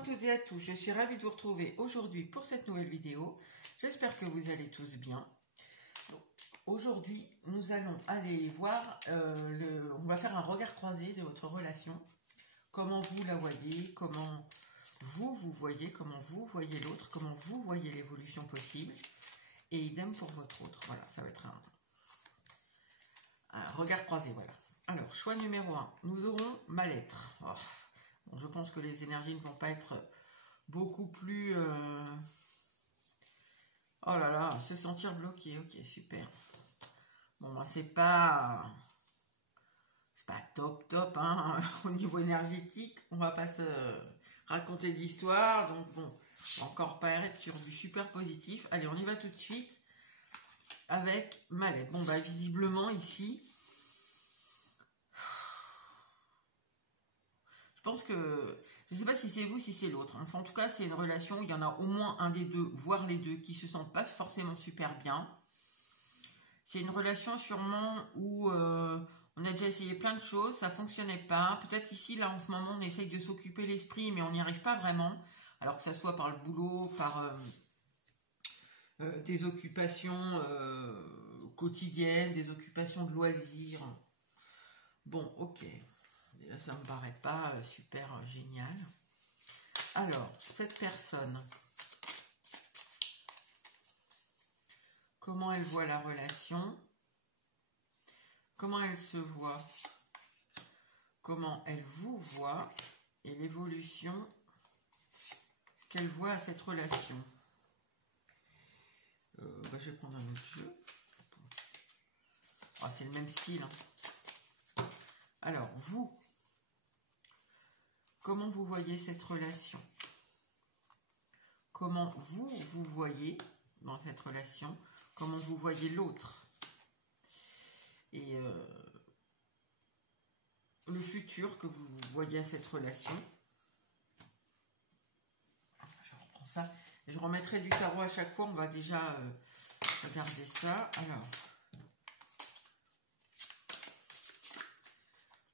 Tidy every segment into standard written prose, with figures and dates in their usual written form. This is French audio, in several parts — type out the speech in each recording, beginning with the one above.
à toutes et à tous, je suis ravie de vous retrouver aujourd'hui pour cette nouvelle vidéo. J'espère que vous allez tous bien. Aujourd'hui, nous allons aller voir, on va faire un regard croisé de votre relation. Comment vous la voyez, comment vous voyez, comment vous voyez l'autre, comment vous voyez l'évolution possible. Et idem pour votre autre. Voilà, ça va être un regard croisé, voilà. Alors, choix numéro 1, nous aurons mal-être. Oh. Bon, je pense que les énergies ne vont pas être beaucoup plus... Oh là là, se sentir bloqué, ok, super. Bon, ben, c'est pas top, hein, au niveau énergétique. On va pas se raconter d'histoire, donc bon, on va encore pas être sur du super positif. Allez, on y va tout de suite avec mal-être. Bon, bah, visiblement, ici... Je pense que, je ne sais pas si c'est vous, si c'est l'autre. Enfin, en tout cas, c'est une relation où il y en a au moins un des deux, voire les deux, qui se sentent pas forcément super bien. C'est une relation sûrement où on a déjà essayé plein de choses, ça fonctionnait pas. Peut-être ici, là, en ce moment, on essaye de s'occuper l'esprit, mais on n'y arrive pas vraiment. Alors que ça soit par le boulot, par des occupations quotidiennes, des occupations de loisirs. Bon, ok. Là, ça me paraît pas super génial. Alors, cette personne, comment elle voit la relation? Comment elle se voit? Comment elle vous voit? Et l'évolution qu'elle voit à cette relation. Bah, je vais prendre un autre jeu. Ah, c'est le même style. Hein. Alors, vous, comment vous voyez cette relation? Comment vous voyez dans cette relation? Comment vous voyez l'autre? Et le futur que vous voyez à cette relation. Je reprends ça. Je remettrai du tarot à chaque fois. On va déjà regarder ça. Alors,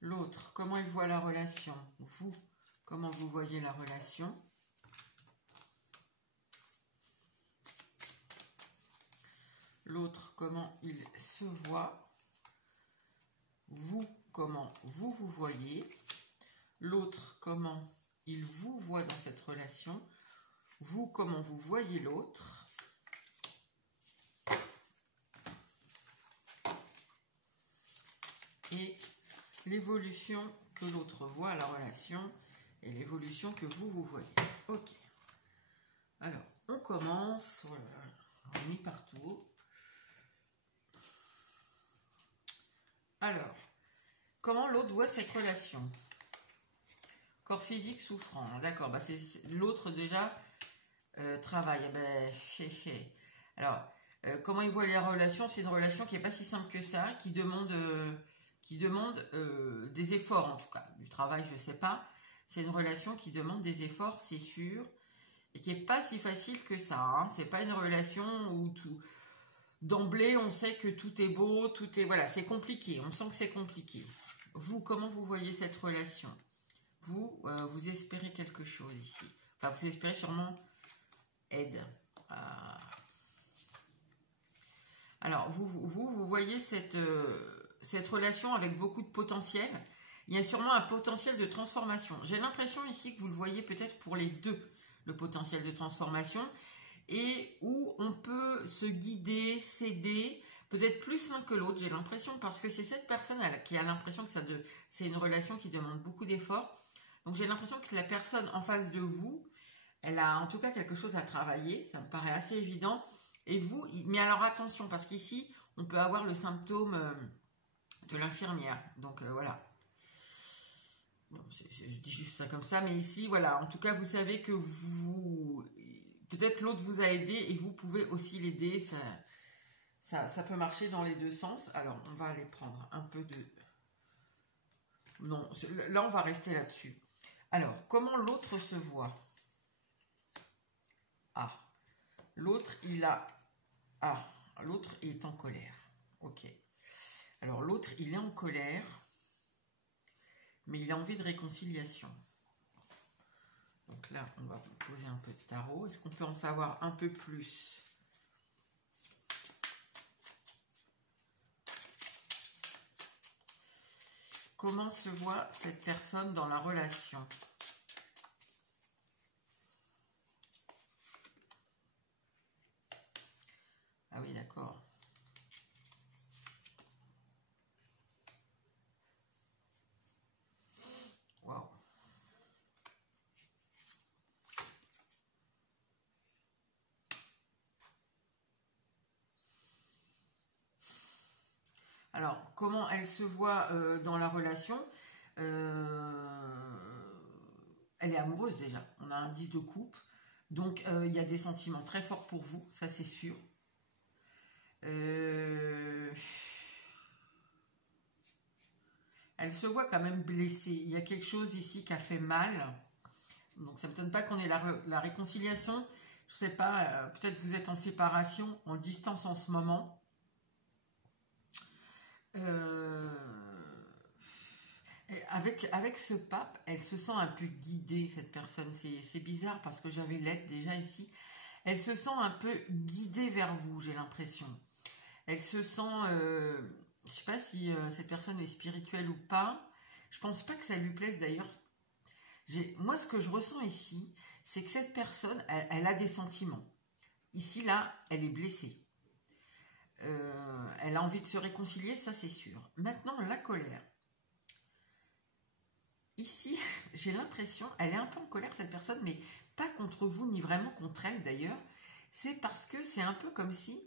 l'autre, comment il voit la relation? Vous, comment vous voyez la relation? L'autre, comment il se voit? Vous, comment vous voyez? L'autre, comment il vous voit dans cette relation? Vous, comment vous voyez l'autre? Et l'évolution que l'autre voit à la relation et l'évolution que vous voyez. Ok. Alors, on commence. Voilà, on a mis partout. Alors, comment l'autre voit cette relation? Corps physique souffrant. D'accord, bah c'est l'autre déjà travaille. Eh ben, alors, comment il voit les relations? C'est une relation qui n'est pas si simple que ça, qui demande des efforts en tout cas. Du travail, je ne sais pas. C'est une relation qui demande des efforts, c'est sûr, et qui n'est pas si facile que ça. Hein. C'est pas une relation où tout... D'emblée, on sait que tout est beau, tout est... Voilà, c'est compliqué. On sent que c'est compliqué. Vous, comment vous voyez cette relation? Vous, vous espérez quelque chose ici. Enfin, vous espérez sûrement aide. Alors, vous voyez cette relation avec beaucoup de potentiel. Il y a sûrement un potentiel de transformation. J'ai l'impression ici que vous le voyez peut-être pour les deux, le potentiel de transformation. Et où on peut se guider, s'aider, peut-être plus l'un que l'autre, j'ai l'impression, parce que c'est cette personne qui a l'impression que c'est une relation qui demande beaucoup d'efforts. Donc j'ai l'impression que la personne en face de vous, elle a en tout cas quelque chose à travailler, ça me paraît assez évident. Et vous, mais alors attention, parce qu'ici, on peut avoir le symptôme de l'infirmière. Donc voilà. Bon, je dis juste ça comme ça, mais ici, voilà, en tout cas, vous savez que vous... Peut-être l'autre vous a aidé et vous pouvez aussi l'aider. Ça peut marcher dans les deux sens. Alors, on va aller prendre un peu de... Non, là, on va rester là-dessus. Alors, comment l'autre se voit? Ah, l'autre, il a... Ah, l'autre est en colère. Ok. Alors, l'autre, il est en colère, mais il a envie de réconciliation. Donc Donc là, on va poser un peu de tarot. Est-ce qu'on peut en savoir un peu plus? Comment se voit cette personne dans la relation? Ah oui, d'accord. Waouh. Alors, comment elle se voit dans la relation? Elle est amoureuse déjà. On a un 10 de coupe. Donc, il y a des sentiments très forts pour vous, ça c'est sûr. Elle se voit quand même blessée. Il y a quelque chose ici qui a fait mal. Donc, ça ne m'étonne pas qu'on ait la réconciliation. Je ne sais pas, peut-être vous êtes en séparation, en distance en ce moment. Avec ce pape, elle se sent un peu guidée, cette personne. C'est bizarre parce que j'avais l'aide déjà ici. Elle se sent un peu guidée vers vous, j'ai l'impression. Elle se sent... je ne sais pas si cette personne est spirituelle ou pas. Je pense pas que ça lui plaise d'ailleurs. Moi, ce que je ressens ici, c'est que cette personne, elle a des sentiments. Ici, là, elle est blessée. Elle a envie de se réconcilier, ça c'est sûr. Maintenant, la colère. Ici, j'ai l'impression, elle est un peu en colère cette personne, mais pas contre vous, ni vraiment contre elle d'ailleurs. C'est parce que c'est un peu comme si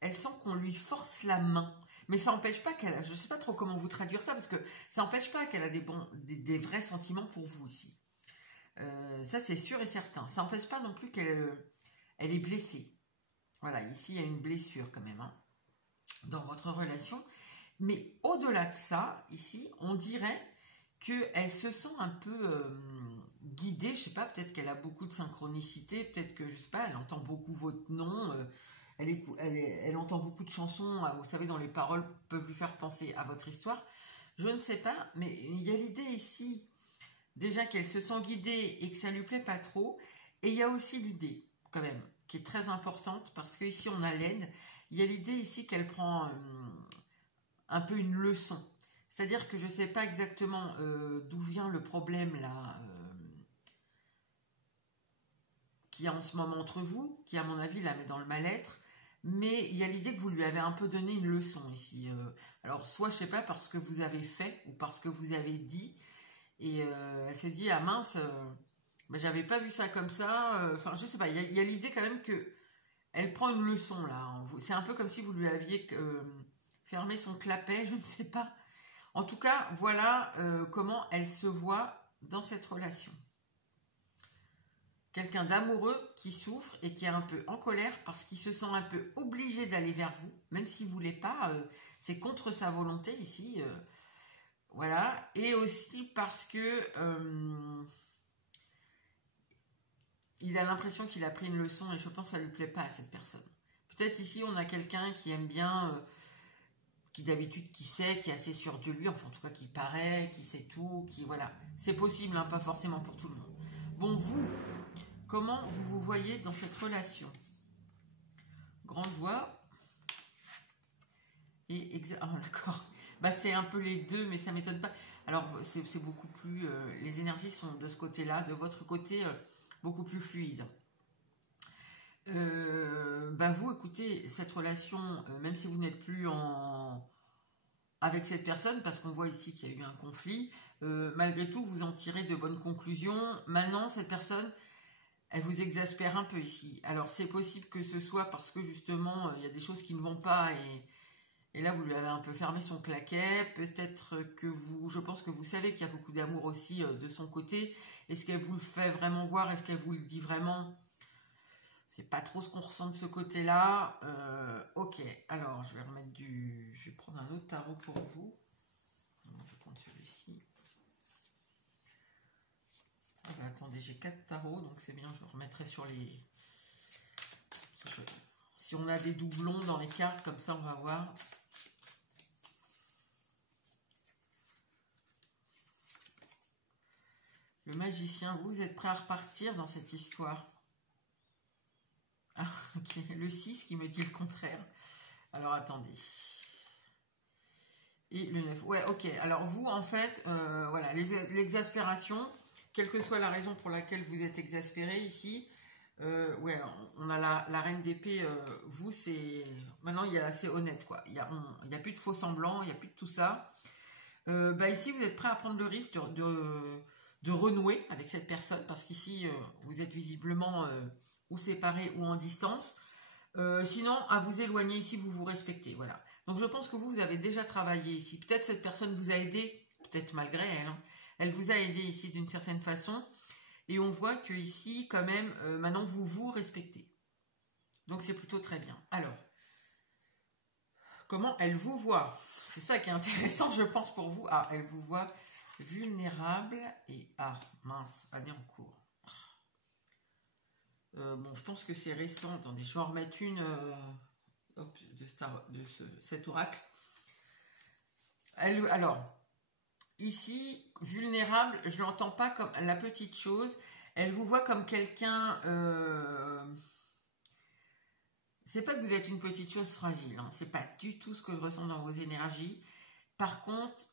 elle sent qu'on lui force la main. Mais ça n'empêche pas qu'elle a, je ne sais pas trop comment vous traduire ça, parce que ça n'empêche pas qu'elle a des vrais sentiments pour vous ici. Ça c'est sûr et certain. Ça n'empêche pas non plus qu'elle est blessée. Voilà, ici il y a une blessure quand même, hein, dans votre relation. Mais au-delà de ça, ici, on dirait qu'elle se sent un peu guidée, je sais pas, peut-être qu'elle a beaucoup de synchronicité, peut-être que, je sais pas, elle entend beaucoup votre nom, elle entend beaucoup de chansons, vous savez, dont les paroles peuvent lui faire penser à votre histoire. Je ne sais pas, mais il y a l'idée ici, déjà qu'elle se sent guidée et que ça lui plaît pas trop, et il y a aussi l'idée, quand même, qui est très importante, parce que ici on a l'aide, il y a l'idée ici qu'elle prend un peu une leçon. C'est-à-dire que je ne sais pas exactement d'où vient le problème là qu'il y a en ce moment entre vous, qui à mon avis la met dans le mal-être, mais il y a l'idée que vous lui avez un peu donné une leçon ici. Alors soit je ne sais pas parce que vous avez fait ou parce que vous avez dit, et elle se dit ah mince, ben, j'avais pas vu ça comme ça. Enfin je sais pas, il y a l'idée quand même que elle prend une leçon là. C'est un peu comme si vous lui aviez fermé son clapet, je ne sais pas. En tout cas, voilà comment elle se voit dans cette relation. Quelqu'un d'amoureux qui souffre et qui est un peu en colère parce qu'il se sent un peu obligé d'aller vers vous, même s'il ne voulait pas, c'est contre sa volonté ici. Voilà. Et aussi parce que il a l'impression qu'il a pris une leçon et je pense que ça ne lui plaît pas à cette personne. Peut-être ici, on a quelqu'un qui aime bien... qui d'habitude qui sait, qui est assez sûr de lui, enfin en tout cas qui paraît, qui sait tout, qui voilà. C'est possible, hein, pas forcément pour tout le monde. Bon, vous, comment vous voyez dans cette relation? Grande joie. Et ah, d'accord. Bah, c'est un peu les deux, mais ça m'étonne pas. Alors, c'est beaucoup plus... les énergies sont de ce côté-là, de votre côté, beaucoup plus fluides. Bah vous, écoutez, cette relation, même si vous n'êtes plus avec cette personne, parce qu'on voit ici qu'il y a eu un conflit, malgré tout, vous en tirez de bonnes conclusions. Maintenant, cette personne, elle vous exaspère un peu ici. Alors, c'est possible que ce soit parce que, justement, il y a des choses qui ne vont pas, et là, vous lui avez un peu fermé son claquet. Peut-être que je pense que vous savez qu'il y a beaucoup d'amour aussi de son côté. Est-ce qu'elle vous le fait vraiment voir? Est-ce qu'elle vous le dit vraiment? C'est pas trop ce qu'on ressent de ce côté-là. Ok, alors je vais remettre je vais prendre un autre tarot pour vous. Je vais prendre celui-ci. Ah bah attendez, j'ai 4 tarots, donc c'est bien, je remettrai sur les... Si on a des doublons dans les cartes, comme ça on va voir. Le magicien, vous êtes prêt à repartir dans cette histoire? Ah, ok. Le 6 qui me dit le contraire. Alors, attendez. Et le 9. Ouais, ok. Alors, vous, en fait, voilà, l'exaspération, quelle que soit la raison pour laquelle vous êtes exaspéré ici, ouais, on a la reine d'épée, vous, c'est... Maintenant, c'est honnête, quoi. Il y a plus de faux semblants, il n'y a plus de tout ça. Ici, vous êtes prêt à prendre le risque de renouer avec cette personne, parce qu'ici, vous êtes visiblement ou séparés ou en distance. Sinon, à vous éloigner ici, vous vous respectez, voilà. Donc, je pense que vous avez déjà travaillé ici. Peut-être cette personne vous a aidé, peut-être malgré elle, hein. Elle vous a aidé ici d'une certaine façon. Et on voit que ici, quand même, maintenant, vous vous respectez. Donc, c'est plutôt très bien. Alors, comment elle vous voit? C'est ça qui est intéressant, je pense, pour vous. Ah, elle vous voit vulnérable et... Ah, mince, année en cours. Bon, je pense que c'est récent. Attendez, je vais en remettre une cet oracle. Alors, ici, vulnérable, je ne l'entends pas comme la petite chose. Elle vous voit comme quelqu'un... c'est pas que vous êtes une petite chose fragile. Hein, c'est pas du tout ce que je ressens dans vos énergies. Par contre,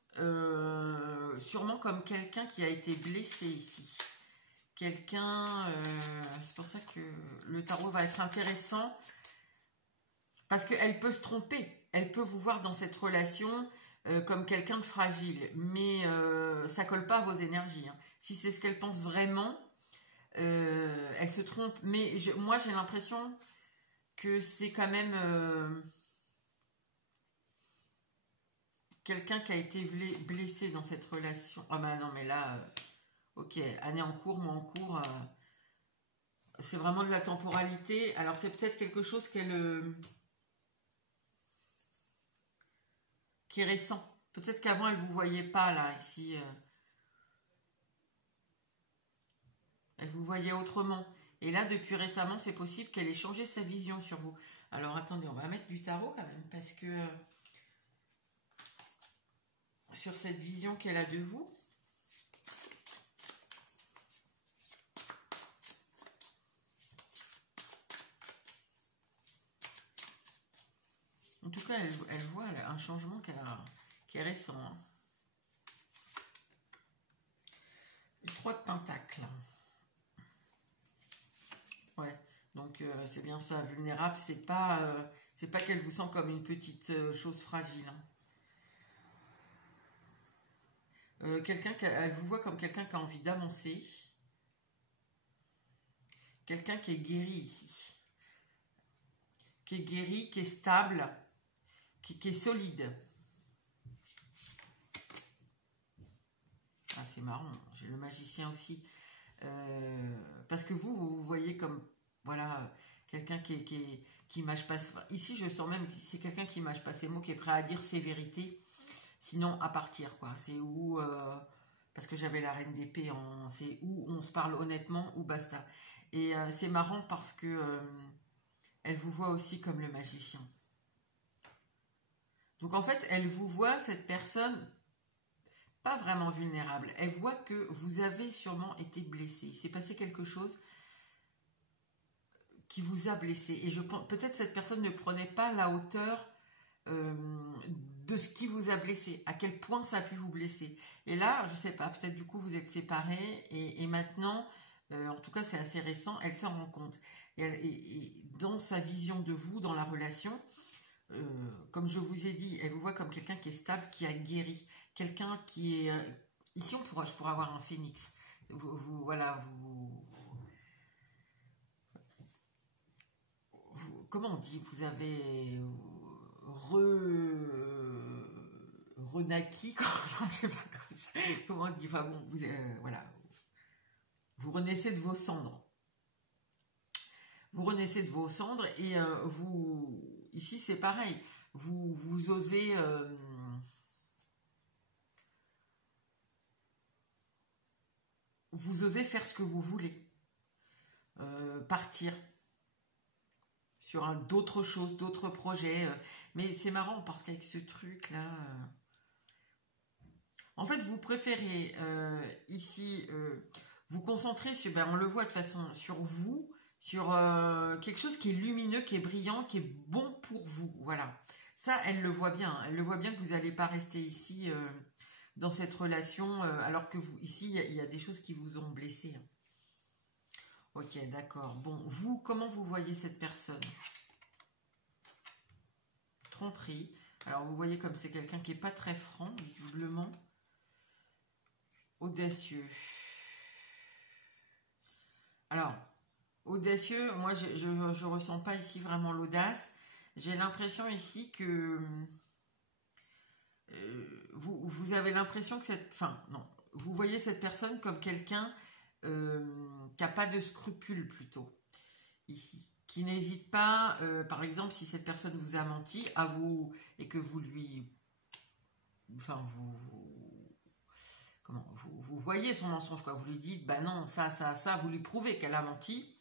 sûrement comme quelqu'un qui a été blessé ici. Quelqu'un, c'est pour ça que le tarot va être intéressant, parce qu'elle peut se tromper, elle peut vous voir dans cette relation comme quelqu'un de fragile, mais ça colle pas à vos énergies. Hein. Si c'est ce qu'elle pense vraiment, elle se trompe, mais moi j'ai l'impression que c'est quand même quelqu'un qui a été blessé dans cette relation. Ah bah non, mais là... Ok, année en cours, mois en cours, c'est vraiment de la temporalité. Alors c'est peut-être quelque chose qui est récent. Peut-être qu'avant elle vous voyait pas là, ici. Elle vous voyait autrement. Et là, depuis récemment, c'est possible qu'elle ait changé sa vision sur vous. Alors attendez, on va mettre du tarot quand même, parce que sur cette vision qu'elle a de vous. En tout cas, elle voit un changement qui est récent. Hein. Le 3 de Pentacles. Ouais, donc c'est bien ça. Vulnérable, c'est pas qu'elle vous sent comme une petite chose fragile. Hein. Elle vous voit comme quelqu'un qui a envie d'avancer. Quelqu'un qui est guéri ici. Qui est guéri, qui est stable. Qui est solide. Ah, c'est marrant, j'ai le magicien aussi. Parce que vous voyez comme, voilà, quelqu'un qui mâche pas... Ici, je sens même que c'est quelqu'un qui mâche pas ses mots, qui est prêt à dire ses vérités, sinon à partir, quoi. C'est où... parce que j'avais la reine d'épée, c'est où on se parle honnêtement, ou basta. Et c'est marrant parce que elle vous voit aussi comme le magicien. Donc en fait, elle vous voit, cette personne, pas vraiment vulnérable. Elle voit que vous avez sûrement été blessé. Il s'est passé quelque chose qui vous a blessé. Et je pense, peut-être cette personne ne prenait pas la hauteur de ce qui vous a blessé, à quel point ça a pu vous blesser. Et là, je sais pas, peut-être du coup vous êtes séparés et maintenant, en tout cas c'est assez récent, elle s'en rend compte. Et dans sa vision de vous, dans la relation, comme je vous ai dit, elle vous voit comme quelqu'un qui est stable, qui a guéri, quelqu'un qui est... ici, je pourrais avoir un phénix. Comment on dit? Vous avez renaquis, je sais pas comment on dit. Enfin bon, voilà. Vous renaissez de vos cendres. Vous renaissez de vos cendres et ici c'est pareil. Vous osez faire ce que vous voulez. Partir sur d'autres choses, d'autres projets. Mais c'est marrant parce qu'avec ce truc là, En fait, vous préférez ici vous concentrer sur, ben, on le voit de toute façon, sur vous, sur quelque chose qui est lumineux, qui est brillant, qui est bon pour vous. Voilà. Ça, elle le voit bien. Elle le voit bien que vous n'allez pas rester ici dans cette relation, alors que vous, ici, il y a des choses qui vous ont blessé. Ok, d'accord. Bon, vous, comment vous voyez cette personne? Tromperie. Alors, vous voyez comme c'est quelqu'un qui n'est pas très franc, visiblement. Audacieux. Alors, audacieux, moi, je ressens pas ici vraiment l'audace. J'ai l'impression ici que vous avez l'impression que cette... Enfin, non. Vous voyez cette personne comme quelqu'un qui n'a pas de scrupules, plutôt, ici. Qui n'hésite pas, par exemple, si cette personne vous a menti, à vous... Et que vous lui... Enfin, vous voyez son mensonge, quoi. Vous lui dites, bah non, ça, vous lui prouvez qu'elle a menti.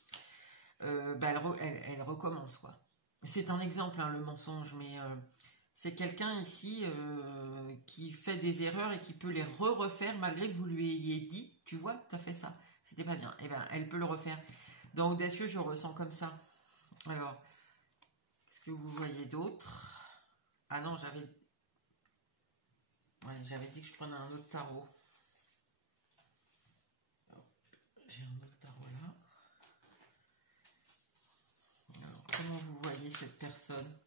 Bah elle recommence, quoi. C'est un exemple, hein, le mensonge, mais c'est quelqu'un ici qui fait des erreurs et qui peut les refaire malgré que vous lui ayez dit, tu vois, tu as fait ça, c'était pas bien. Et ben, elle peut le refaire. Dans Audacieux, je ressens comme ça. Alors, qu'est-ce que vous voyez d'autre? Ah non, j'avais dit que je prenais un autre tarot. J'ai un autre tarot là. Alors, comment vous voyez cette personne?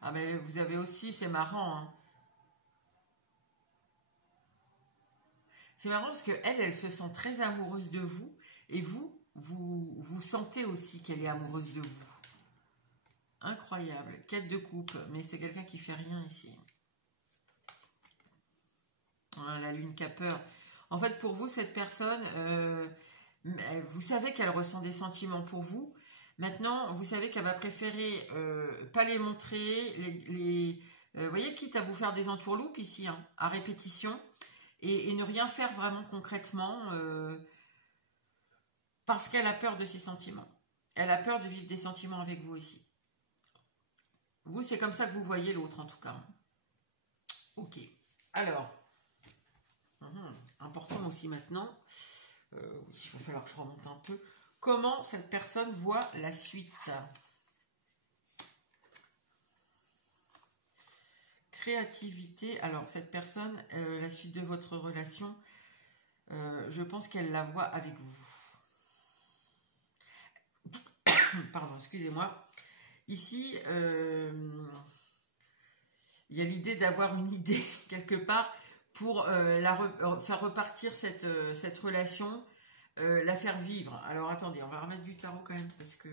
Ah mais vous avez aussi, c'est marrant, hein. C'est marrant parce que elle se sent très amoureuse de vous et vous sentez aussi qu'elle est amoureuse de vous. Incroyable, quête de coupe, mais c'est quelqu'un qui fait rien ici. La lune qui a peur. En fait, pour vous, cette personne, vous savez qu'elle ressent des sentiments pour vous. Maintenant, vous savez qu'elle va préférer pas les montrer, vous voyez, quitte à vous faire des entourloupes ici, hein, à répétition, et ne rien faire vraiment concrètement, parce qu'elle a peur de ses sentiments. Elle a peur de vivre des sentiments avec vous ici. Vous, c'est comme ça que vous voyez l'autre, en tout cas. Ok. Alors, important aussi maintenant, il va falloir que je remonte un peu. Comment cette personne voit la suite? Créativité. Alors, cette personne, la suite de votre relation, je pense qu'elle la voit avec vous. Pardon, excusez-moi. Ici, il y a l'idée d'avoir une idée quelque part pour faire repartir cette relation, la faire vivre. Alors attendez, on va remettre du tarot quand même parce que...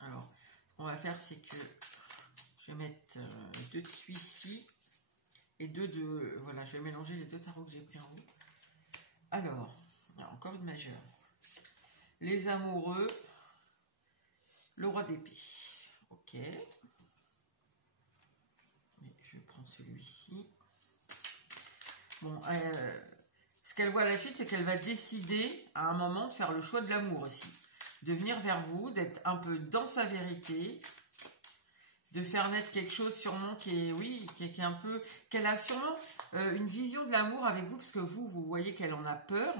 Alors, ce qu'on va faire, c'est que je vais mettre 2 de celui-ci et 2 de... Voilà, je vais mélanger les 2 tarots que j'ai pris en haut. Alors, encore une majeure. Les amoureux, le roi d'épée. Ok. Je prends celui-ci. Bon, ce qu'elle voit à la suite, c'est qu'elle va décider à un moment de faire le choix de l'amour ici. De venir vers vous, d'être un peu dans sa vérité, de faire naître quelque chose sûrement qui est, oui, qui est un peu... Qu'elle a sûrement une vision de l'amour avec vous, parce que vous voyez qu'elle en a peur.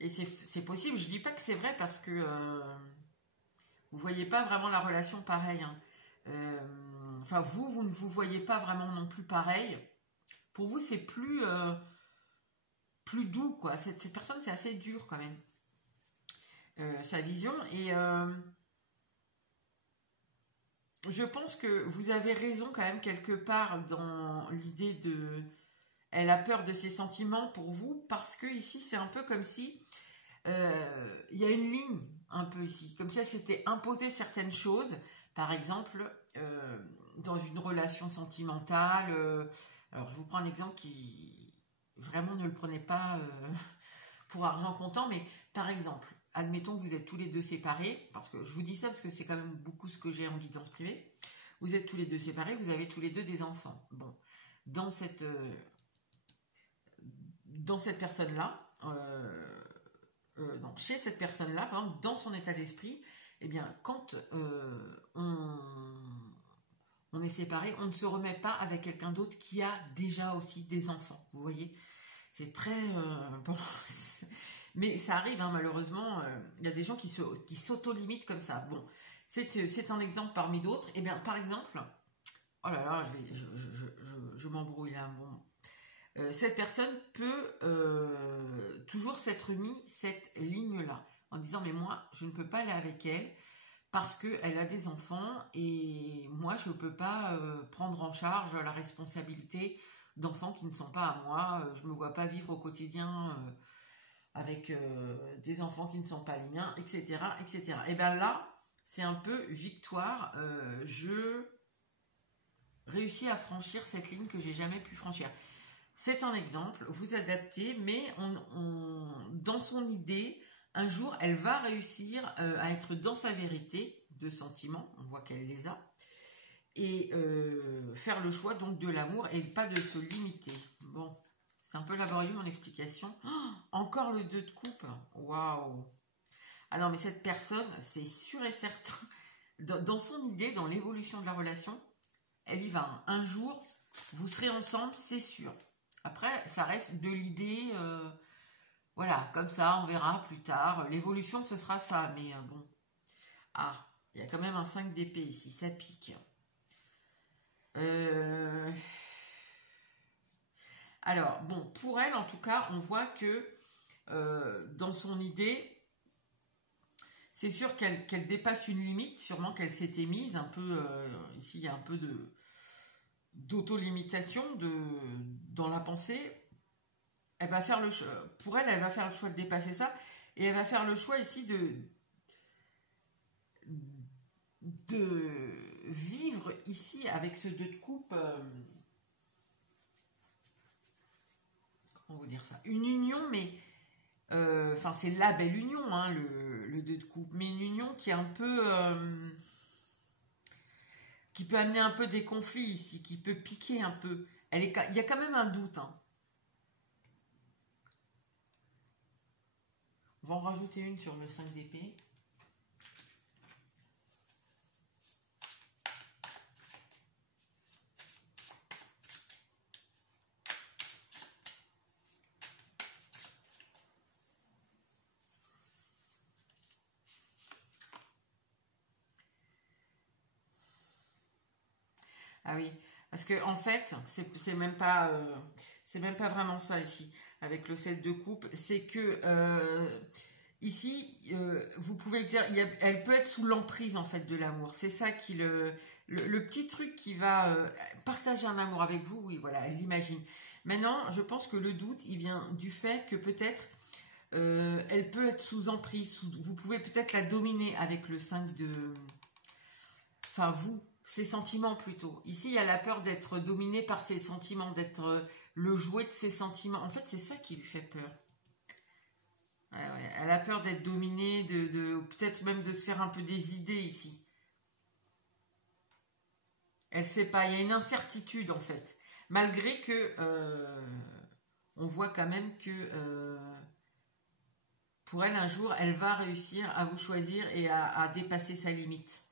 Et c'est possible, je dis pas que c'est vrai parce que vous voyez pas vraiment la relation pareille, hein. Enfin, vous ne vous voyez pas vraiment non plus pareil. Pour vous, c'est plus doux, quoi. Cette personne, c'est assez dur quand même. Sa vision. Et je pense que vous avez raison quand même quelque part dans l'idée de... Elle a peur de ses sentiments pour vous parce que ici, c'est un peu comme si il y a une ligne un peu ici. Comme si elle s'était imposée certaines choses. Par exemple, dans une relation sentimentale... alors, je vous prends un exemple qui... Vraiment, ne le prenez pas pour argent comptant. Mais par exemple, admettons que vous êtes tous les deux séparés. Parce que je vous dis ça parce que c'est quand même beaucoup ce que j'ai en guidance privée. Vous êtes tous les deux séparés. Vous avez tous les deux des enfants. Bon, dans cette personne-là... donc, chez cette personne-là, par exemple, dans son état d'esprit, eh bien, quand on est séparé, on ne se remet pas avec quelqu'un d'autre qui a déjà aussi des enfants. Vous voyez, c'est très... bon, mais ça arrive, hein, malheureusement. Il y a des gens qui s'auto-limitent comme ça. Bon, c'est un exemple parmi d'autres. Eh bien, par exemple... Oh là là, je m'embrouille là. Bon. Cette personne peut toujours s'être mis cette ligne-là en disant mais moi je ne peux pas aller avec elle parce qu'elle a des enfants et moi je ne peux pas prendre en charge la responsabilité d'enfants qui ne sont pas à moi. Je ne me vois pas vivre au quotidien avec des enfants qui ne sont pas les miens, etc. etc. Et bien là, c'est un peu victoire. Je réussis à franchir cette ligne que j'ai jamais pu franchir. C'est un exemple, vous adaptez, mais dans son idée, un jour, elle va réussir à être dans sa vérité de sentiments, on voit qu'elle les a, et faire le choix donc de l'amour et pas de se limiter. Bon, c'est un peu laborieux mon explication. Oh, encore le 2 de coupe, waouh. Alors, mais cette personne, c'est sûr et certain, dans son idée, dans l'évolution de la relation, elle y va. Un jour, vous serez ensemble, c'est sûr. Après, ça reste de l'idée, voilà, comme ça, on verra plus tard. L'évolution, ce sera ça, mais bon. Ah, il y a quand même un 5 d'épée ici, ça pique. Alors, bon, pour elle, en tout cas, on voit que dans son idée, c'est sûr qu'elle dépasse une limite, sûrement qu'elle s'était mise un peu, ici il y a un peu d'auto-limitation dans la pensée. Elle va faire pour elle, elle va faire le choix de dépasser ça, et elle va faire le choix ici de vivre ici avec ce 2 de coupe, comment vous dire ça, une union, mais enfin c'est la belle union, hein, le 2 de coupe, mais une union qui est un peu qui peut amener un peu des conflits ici, qui peut piquer un peu. Il y a quand même un doute, hein. On va en rajouter une sur le 5 d'épée. Ah oui, parce que en fait, c'est même pas vraiment ça ici avec le 7 de coupe. C'est que ici, vous pouvez dire, elle peut être sous l'emprise en fait de l'amour. C'est ça qui le petit truc qui va partager un amour avec vous. Oui, voilà, elle l'imagine. Maintenant, je pense que le doute, il vient du fait que peut-être elle peut être sous emprise. Vous pouvez peut-être la dominer avec le 5 de... Enfin, vous, ses sentiments plutôt. Ici, il y a la peur d'être dominé par ses sentiments, d'être le jouet de ses sentiments. En fait, c'est ça qui lui fait peur. Ouais, ouais. Elle a peur d'être dominée, peut-être même de se faire un peu des idées ici. Elle sait pas, il y a une incertitude en fait. Malgré que on voit quand même que pour elle, un jour, elle va réussir à vous choisir et à dépasser sa limite.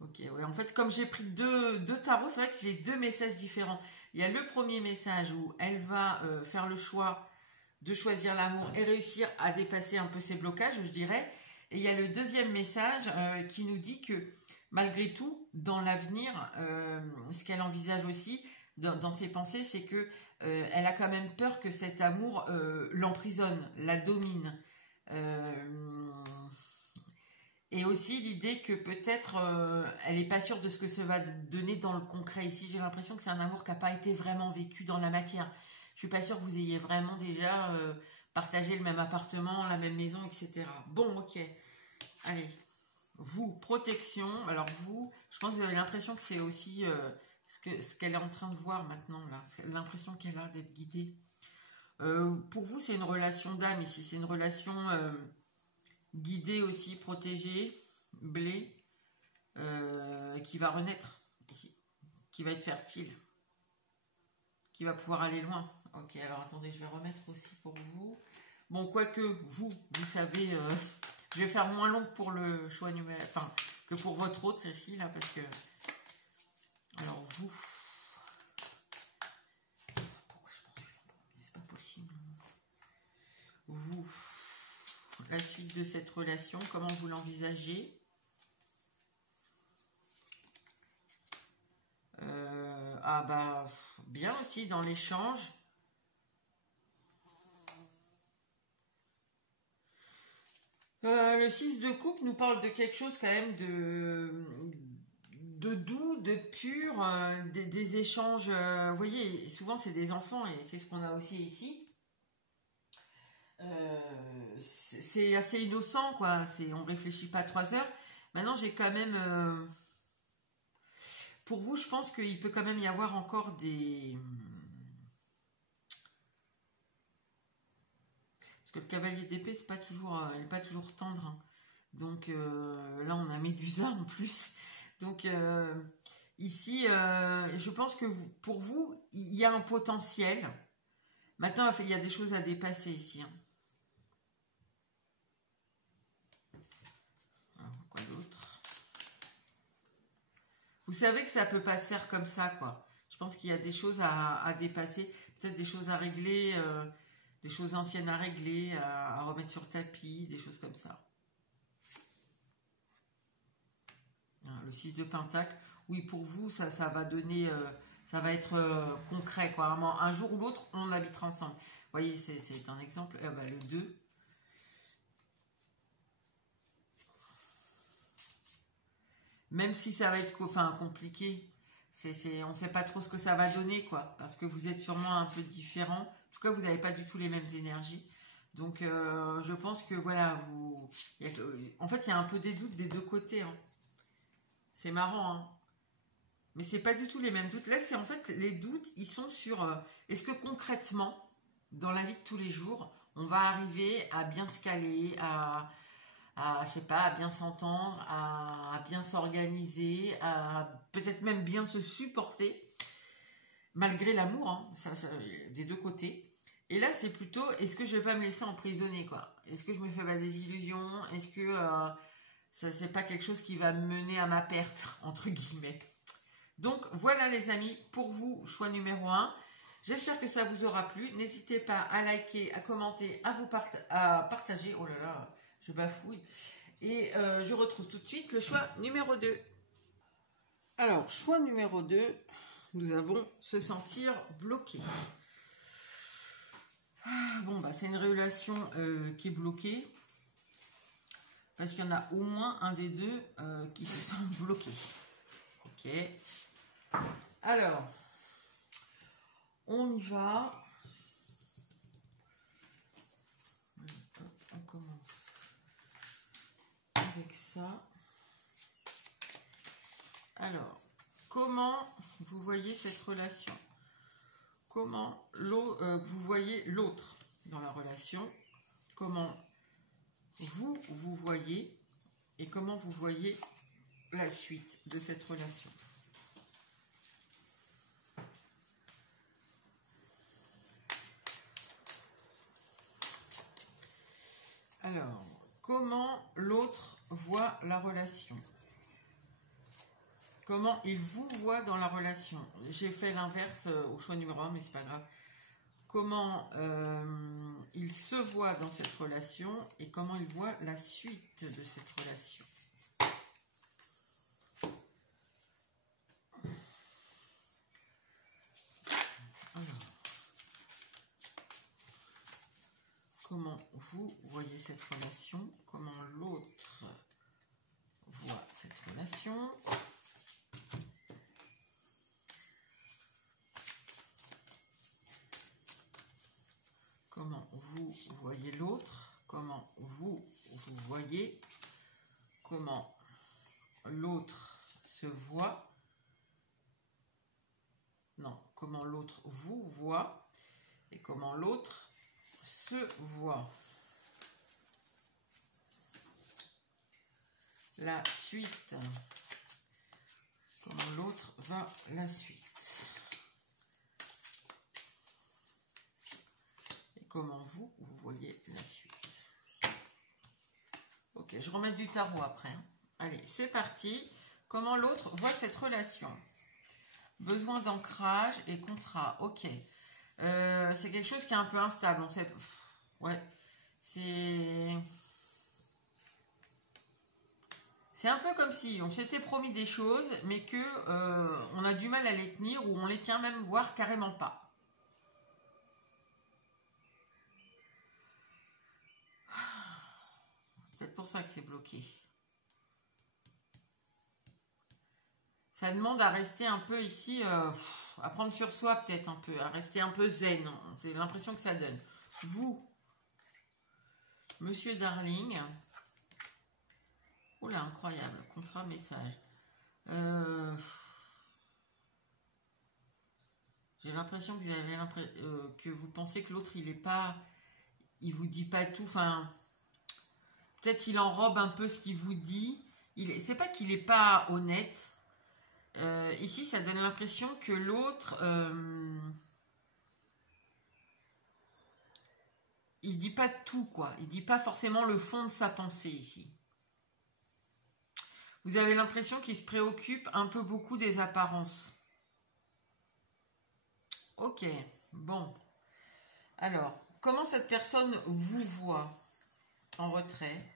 Ok, ouais. En fait, comme j'ai pris deux tarots, c'est vrai que j'ai 2 messages différents. Il y a le premier message où elle va faire le choix de choisir l'amour et réussir à dépasser un peu ses blocages, je dirais. Et il y a le deuxième message qui nous dit que malgré tout, dans l'avenir, ce qu'elle envisage aussi dans ses pensées, c'est que elle a quand même peur que cet amour l'emprisonne, la domine. Et aussi l'idée que peut-être elle n'est pas sûre de ce que ça va donner dans le concret. Ici, j'ai l'impression que c'est un amour qui n'a pas été vraiment vécu dans la matière. Je suis pas sûre que vous ayez vraiment déjà partagé le même appartement, la même maison, etc. Bon, ok. Allez. Vous, protection. Alors vous, je pense que vous avez l'impression que c'est aussi ce qu'elle est en train de voir maintenant, là. L'impression qu'elle a d'être guidée. Pour vous, c'est une relation d'âme ici. C'est une relation... guidé aussi, protégé, blé, qui va renaître ici, qui va être fertile, qui va pouvoir aller loin. Ok, alors attendez, je vais remettre aussi pour vous. Bon, quoique, vous savez, je vais faire moins long pour le choix numéro... Enfin, que pour votre autre, celle-ci, là, parce que... Alors, vous... Pourquoi je pense que c'est pas possible. Vous, la suite de cette relation, comment vous l'envisagez? Ah bah, bien aussi dans l'échange. Le 6 de coupe nous parle de quelque chose quand même de doux, de pur, des échanges. Vous voyez, souvent c'est des enfants et c'est ce qu'on a aussi ici. C'est assez innocent, quoi. On réfléchit pas 3 heures. Maintenant, j'ai quand même... pour vous, je pense qu'il peut quand même y avoir encore des... Parce que le cavalier d'épée, c'est pas toujours, il n'est pas toujours tendre. Hein. Donc là, on a Médusa en plus. Donc ici, je pense que pour vous, il y a un potentiel. Maintenant, il y a des choses à dépasser ici. Hein. Alors, quoi d'autre? Vous savez que ça peut pas se faire comme ça, quoi. Je pense qu'il y a des choses à dépasser, peut-être des choses à régler, des choses anciennes à régler, à remettre sur le tapis, des choses comme ça. Le 6 de Pentacle, oui, pour vous, ça va donner, ça va être concret, quoi. Un jour ou l'autre, on habitera ensemble. Vous voyez, c'est un exemple. Le 2. Même si ça va être compliqué, on ne sait pas trop ce que ça va donner, quoi. Parce que vous êtes sûrement un peu différents. En tout cas, vous n'avez pas du tout les mêmes énergies. Donc, je pense que, voilà, en fait, il y a un peu des doutes des deux côtés, hein. C'est marrant, hein. Mais c'est pas du tout les mêmes doutes. Là, c'est en fait, les doutes, ils sont sur est-ce que concrètement, dans la vie de tous les jours, on va arriver à bien se caler, je sais pas, à bien s'entendre, à bien s'organiser, à peut-être même bien se supporter, malgré l'amour, hein, ça, des deux côtés. Et là, c'est plutôt, est-ce que je vais pas me laisser emprisonner, quoi? Est-ce que je me fais pas des illusions? Est-ce que ça, c'est pas quelque chose qui va me mener à ma perte, entre guillemets? Donc, voilà les amis, pour vous, choix numéro 1. J'espère que ça vous aura plu. N'hésitez pas à liker, à commenter, à partager. Oh là là, je bafouille. Et je retrouve tout de suite le choix numéro 2. Alors, choix numéro 2, nous avons se sentir bloqué. Bon, bah, c'est une relation qui est bloquée. Parce qu'il y en a au moins un des deux qui se sent bloqué. Ok. Alors, on y va. On commence avec ça. Alors, comment vous voyez cette relation? Comment vous voyez l'autre dans la relation? Comment vous voyez et comment vous voyez la suite de cette relation? Alors, comment l'autre voit la relation? Comment il vous voit dans la relation? J'ai fait l'inverse au choix numéro 1, mais c'est pas grave. Comment il se voit dans cette relation et comment il voit la suite de cette relation? Alors, comment vous voyez cette relation? Comment l'autre voit cette relation? Comment vous voyez l'autre? Comment vous voyez? Comment l'autre se voit? Non, comment l'autre vous voit? Et comment l'autre se voit? La suite. Comment l'autre va la suite? comment vous voyez la suite. Ok, je remets du tarot après. Hein. Allez, c'est parti. Comment l'autre voit cette relation? Besoin d'ancrage et contrat. Ok. C'est quelque chose qui est un peu instable. On sait. Ouais. C'est un peu comme si on s'était promis des choses, mais que on a du mal à les tenir ou on les tient même, voire carrément pas. Peut-être pour ça que c'est bloqué. Ça demande à rester un peu ici, à prendre sur soi peut-être un peu, à rester un peu zen. C'est l'impression que ça donne. Vous, Monsieur Darling. Oh là, incroyable. Contrat, message. J'ai l'impression que vous avez que vous pensez que l'autre, il est pas... Il vous dit pas tout. Enfin, peut-être il enrobe un peu ce qu'il vous dit. C'est pas qu'il est pas honnête. Ici, ça donne l'impression que l'autre... il dit pas tout, quoi. Il dit pas forcément le fond de sa pensée, ici. Vous avez l'impression qu'il se préoccupe un peu beaucoup des apparences. Ok, bon. Alors, comment cette personne vous voit? En retrait.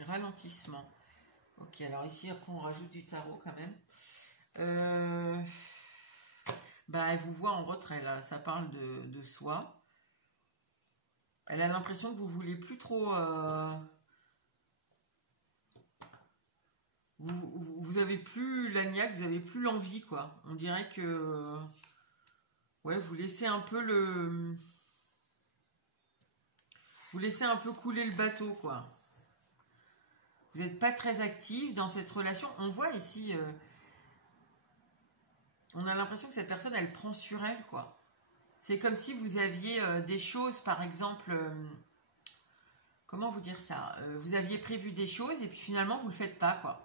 Ralentissement. Ok, alors ici, après, on rajoute du tarot quand même. Bah, elle vous voit en retrait, là. Ça parle de soi. Elle a l'impression que vous voulez plus trop... Vous avez plus la niaque, vous avez plus l'envie, quoi. On dirait que... ouais, vous laissez un peu le... Vous laissez un peu couler le bateau, quoi. Vous n'êtes pas très actif dans cette relation. On voit ici... on a l'impression que cette personne, elle prend sur elle, quoi. C'est comme si vous aviez des choses, par exemple... comment vous dire ça? Vous aviez prévu des choses et puis finalement, vous ne le faites pas, quoi.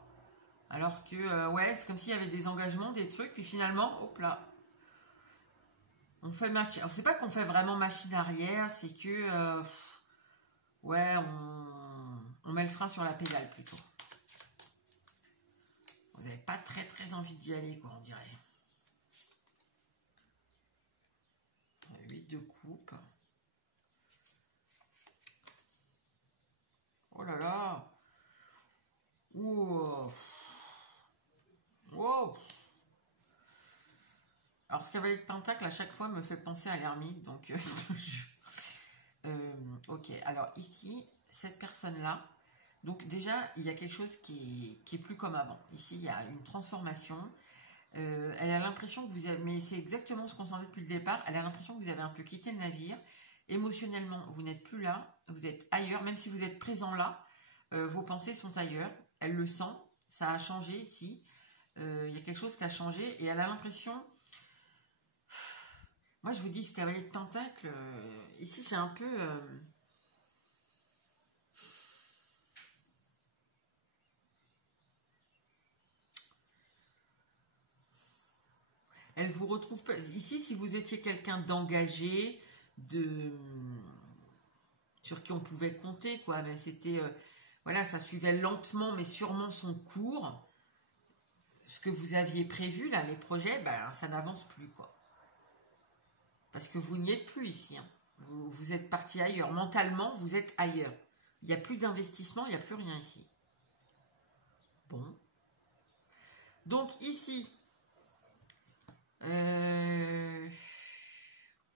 Alors que, ouais, c'est comme s'il y avait des engagements, des trucs, puis finalement, hop là. On fait machine. C'est pas qu'on fait vraiment machine arrière, c'est que, ouais, on met le frein sur la pédale plutôt. Vous n'avez pas très envie d'y aller, quoi, on dirait. 8 de coupe. Oh là là. Ouh. Wow. Alors, ce cavalier de pentacle, à chaque fois, me fait penser à l'ermite. Donc, ok. Alors, ici, cette personne-là, donc déjà, il y a quelque chose qui est plus comme avant. Ici, il y a une transformation. Elle a l'impression que vous avez... Mais c'est exactement ce qu'on sentait depuis le départ. Elle a l'impression que vous avez un peu quitté le navire. Émotionnellement, vous n'êtes plus là. Vous êtes ailleurs. Même si vous êtes présent là, vos pensées sont ailleurs. Elle le sent. Ça a changé ici. Il y a quelque chose qui a changé. Et elle a l'impression... Moi, je vous dis, ce cavalier de pentacle, ici, c'est un peu... elle vous retrouve pas... Ici, si vous étiez quelqu'un d'engagé, sur qui on pouvait compter, quoi, mais c'était... voilà, ça suivait lentement, mais sûrement son cours. Ce que vous aviez prévu, là, les projets, ben, ça n'avance plus, quoi. Parce que vous n'y êtes plus ici. Hein. Vous êtes parti ailleurs. Mentalement, vous êtes ailleurs. Il n'y a plus d'investissement, il n'y a plus rien ici. Bon. Donc ici,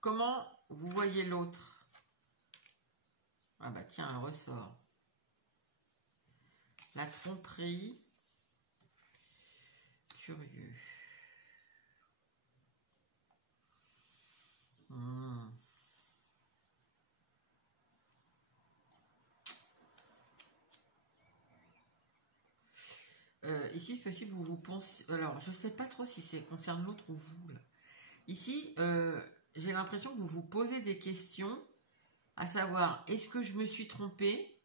comment vous voyez l'autre? Ah bah tiens, elle ressort. La tromperie. Curieux. Ici, c'est possible que vous pensez... Alors, je ne sais pas trop si ça concerne l'autre ou vous. Là. Ici, j'ai l'impression que vous vous posez des questions, à savoir, est-ce que je me suis trompée?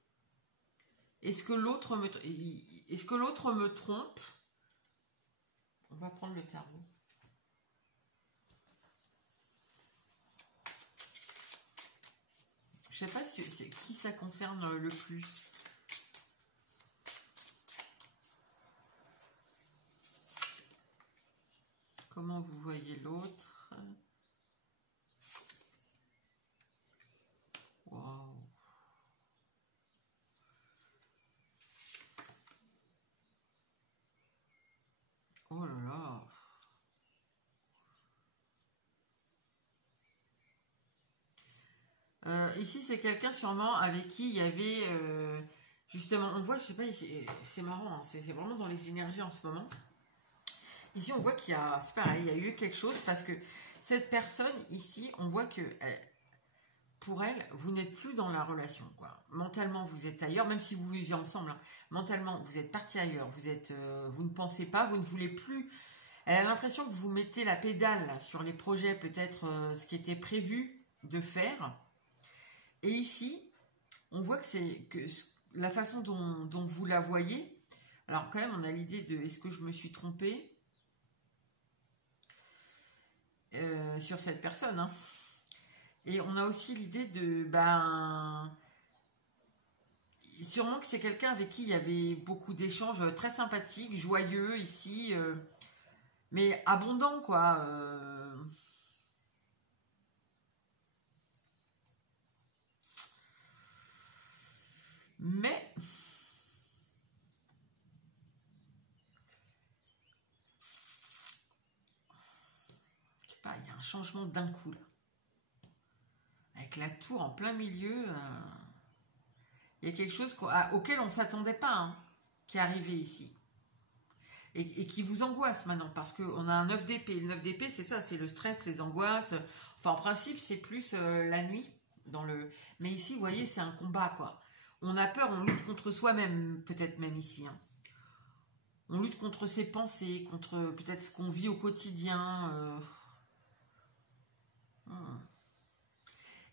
Est-ce que l'autre me trompe? On va prendre le tarot. sais pas si c'est qui ça concerne le plus. Comment vous voyez l'autre? Waouh. Oh là là. Ici, c'est quelqu'un sûrement avec qui il y avait justement, on voit, je sais pas, c'est marrant, hein, c'est vraiment dans les énergies en ce moment. Ici, on voit qu'il y a, c'est pareil, il y a eu quelque chose parce que cette personne ici, on voit que pour elle, vous n'êtes plus dans la relation, quoi. Mentalement, vous êtes ailleurs, même si vous vivez ensemble. Hein. Mentalement, vous êtes parti ailleurs. Vous ne pensez pas, vous ne voulez plus. Elle a l'impression que vous mettez la pédale sur les projets, peut-être ce qui était prévu de faire. Et ici, on voit que c'est que la façon dont vous la voyez. Alors quand même, on a l'idée de est-ce que je me suis trompée sur cette personne. Hein. Et on a aussi l'idée de sûrement que c'est quelqu'un avec qui il y avait beaucoup d'échanges très sympathiques, joyeux ici, mais abondant quoi. Mais je sais pas, il y a un changement d'un coup là. Avec la tour en plein milieu, il y a quelque chose auquel on ne s'attendait pas, hein, qui est arrivé ici. Et qui vous angoisse maintenant, parce qu'on a un 9 d'épée. Le 9 d'épée, c'est ça, c'est le stress, les angoisses. Enfin, en principe, c'est plus la nuit. Mais ici, vous voyez, c'est un combat, quoi. On a peur, on lutte contre soi-même, peut-être même ici. Hein. On lutte contre ses pensées, contre peut-être ce qu'on vit au quotidien.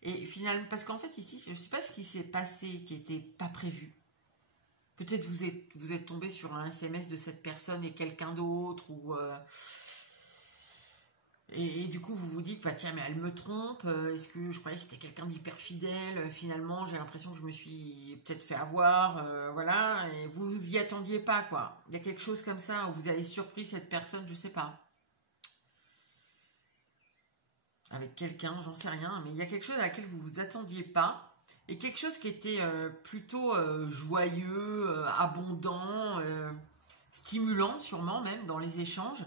Et finalement, parce qu'en fait, ici, je ne sais pas ce qui s'est passé, qui n'était pas prévu. Peut-être vous êtes tombé sur un SMS de cette personne et quelqu'un d'autre, et du coup vous vous dites, bah tiens, mais elle me trompe, est-ce que je croyais que c'était quelqu'un d'hyper fidèle, finalement j'ai l'impression que je me suis peut-être fait avoir, voilà, et vous vous y attendiez pas, quoi. Il y a quelque chose comme ça, où vous avez surpris cette personne, je sais pas. Avec quelqu'un, j'en sais rien, mais il y a quelque chose à laquelle vous vous attendiez pas. Et quelque chose qui était plutôt joyeux, abondant, stimulant sûrement même dans les échanges,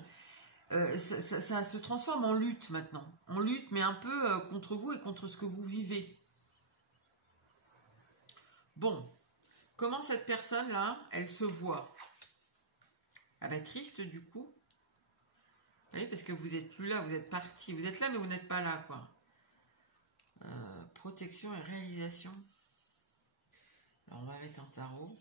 ça se transforme en lutte maintenant. En lutte, mais un peu contre vous et contre ce que vous vivez. Bon, comment cette personne-là, elle se voit? Ah bah triste du coup. Vous voyez, parce que vous n'êtes plus là, vous êtes parti. Vous êtes là, mais vous n'êtes pas là, quoi. Protection et réalisation. Alors, on va mettre un tarot.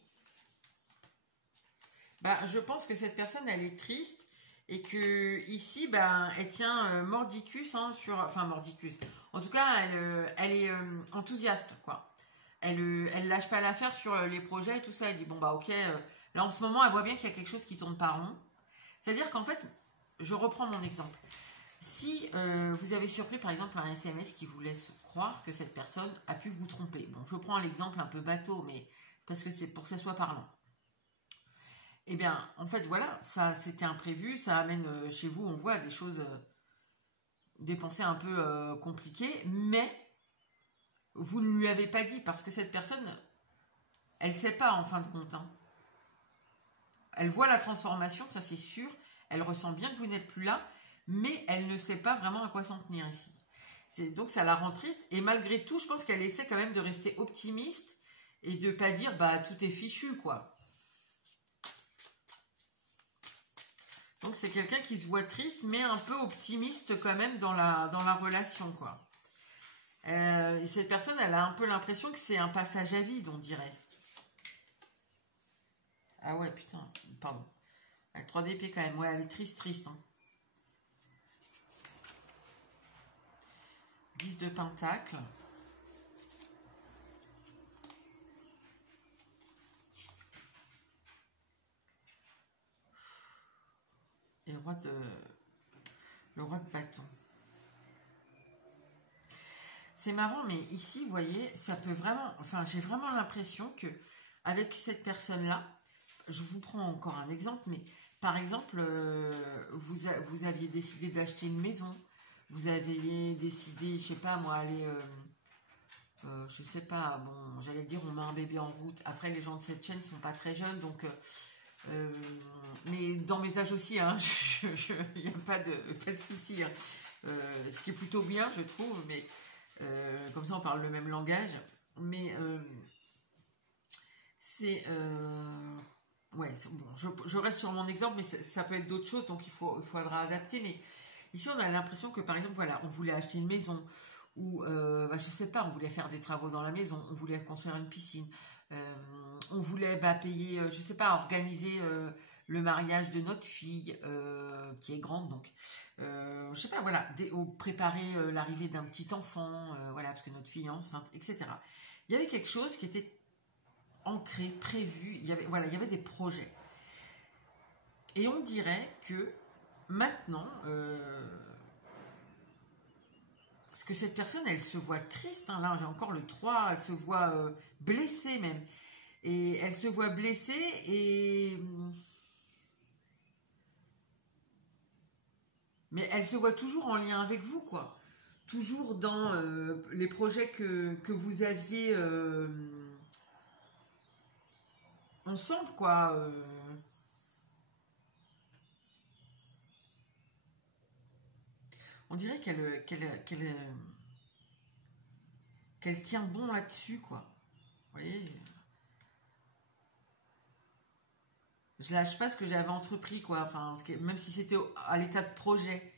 Bah, je pense que cette personne, elle est triste et que ici, bah, elle tient mordicus hein, enfin, mordicus. En tout cas, elle est enthousiaste, quoi. Elle lâche pas l'affaire sur les projets et tout ça. Elle dit, bon, bah, ok, là, en ce moment, elle voit bien qu'il y a quelque chose qui tourne pas rond. C'est-à-dire qu'en fait, je reprends mon exemple. Si vous avez surpris, par exemple, un SMS qui vous laisse croire que cette personne a pu vous tromper. Bon, je prends l'exemple un peu bateau, mais parce que c'est pour que ça soit parlant. Eh bien, en fait, voilà, ça c'était imprévu, ça amène chez vous, on voit des choses, des pensées un peu compliquées, mais vous ne lui avez pas dit parce que cette personne, elle ne sait pas en fin de compte. Hein. Elle voit la transformation, ça c'est sûr, elle ressent bien que vous n'êtes plus là, mais elle ne sait pas vraiment à quoi s'en tenir ici. Donc ça la rend triste, et malgré tout, je pense qu'elle essaie quand même de rester optimiste et de pas dire bah tout est fichu quoi. Donc c'est quelqu'un qui se voit triste mais un peu optimiste quand même dans la relation quoi. Et cette personne elle a un peu l'impression que c'est un passage à vide on dirait. Ah ouais putain, pardon. Elle 3 d'épée quand même, ouais elle est triste hein. 10 de pentacle. Et le roi de bâton. C'est marrant, mais ici, vous voyez, ça peut vraiment... Enfin, j'ai vraiment l'impression que avec cette personne-là, je vous prends encore un exemple, mais par exemple, vous aviez décidé d'acheter une maison, vous aviez décidé, je sais pas moi, aller... je sais pas, bon, j'allais dire on met un bébé en route. Après, les gens de cette chaîne sont pas très jeunes, donc... mais dans mes âges aussi, hein, il n'y a pas de souci. Hein. Ce qui est plutôt bien, je trouve, mais comme ça on parle le même langage. Mais c'est... ouais, bon, je reste sur mon exemple, mais ça peut être d'autres choses, donc il faudra adapter. Mais ici, on a l'impression que, par exemple, voilà, on voulait acheter une maison, ou, bah, je sais pas, on voulait faire des travaux dans la maison, on voulait construire une piscine, on voulait payer, je sais pas, organiser le mariage de notre fille, qui est grande, donc, je sais pas, voilà, ou préparer l'arrivée d'un petit enfant, voilà, parce que notre fille est enceinte, etc. Il y avait quelque chose qui était ancré, prévu, voilà, il y avait des projets. Et on dirait que maintenant, parce que cette personne, elle se voit triste, hein, là j'ai encore le 3, elle se voit blessée même. Et elle se voit blessée et... Mais elle se voit toujours en lien avec vous, quoi. Toujours dans les projets que vous aviez ensemble, quoi. On dirait qu'elle tient bon là-dessus, quoi. Vous voyez, je lâche pas ce que j'avais entrepris, quoi. Enfin, même si c'était à l'état de projet.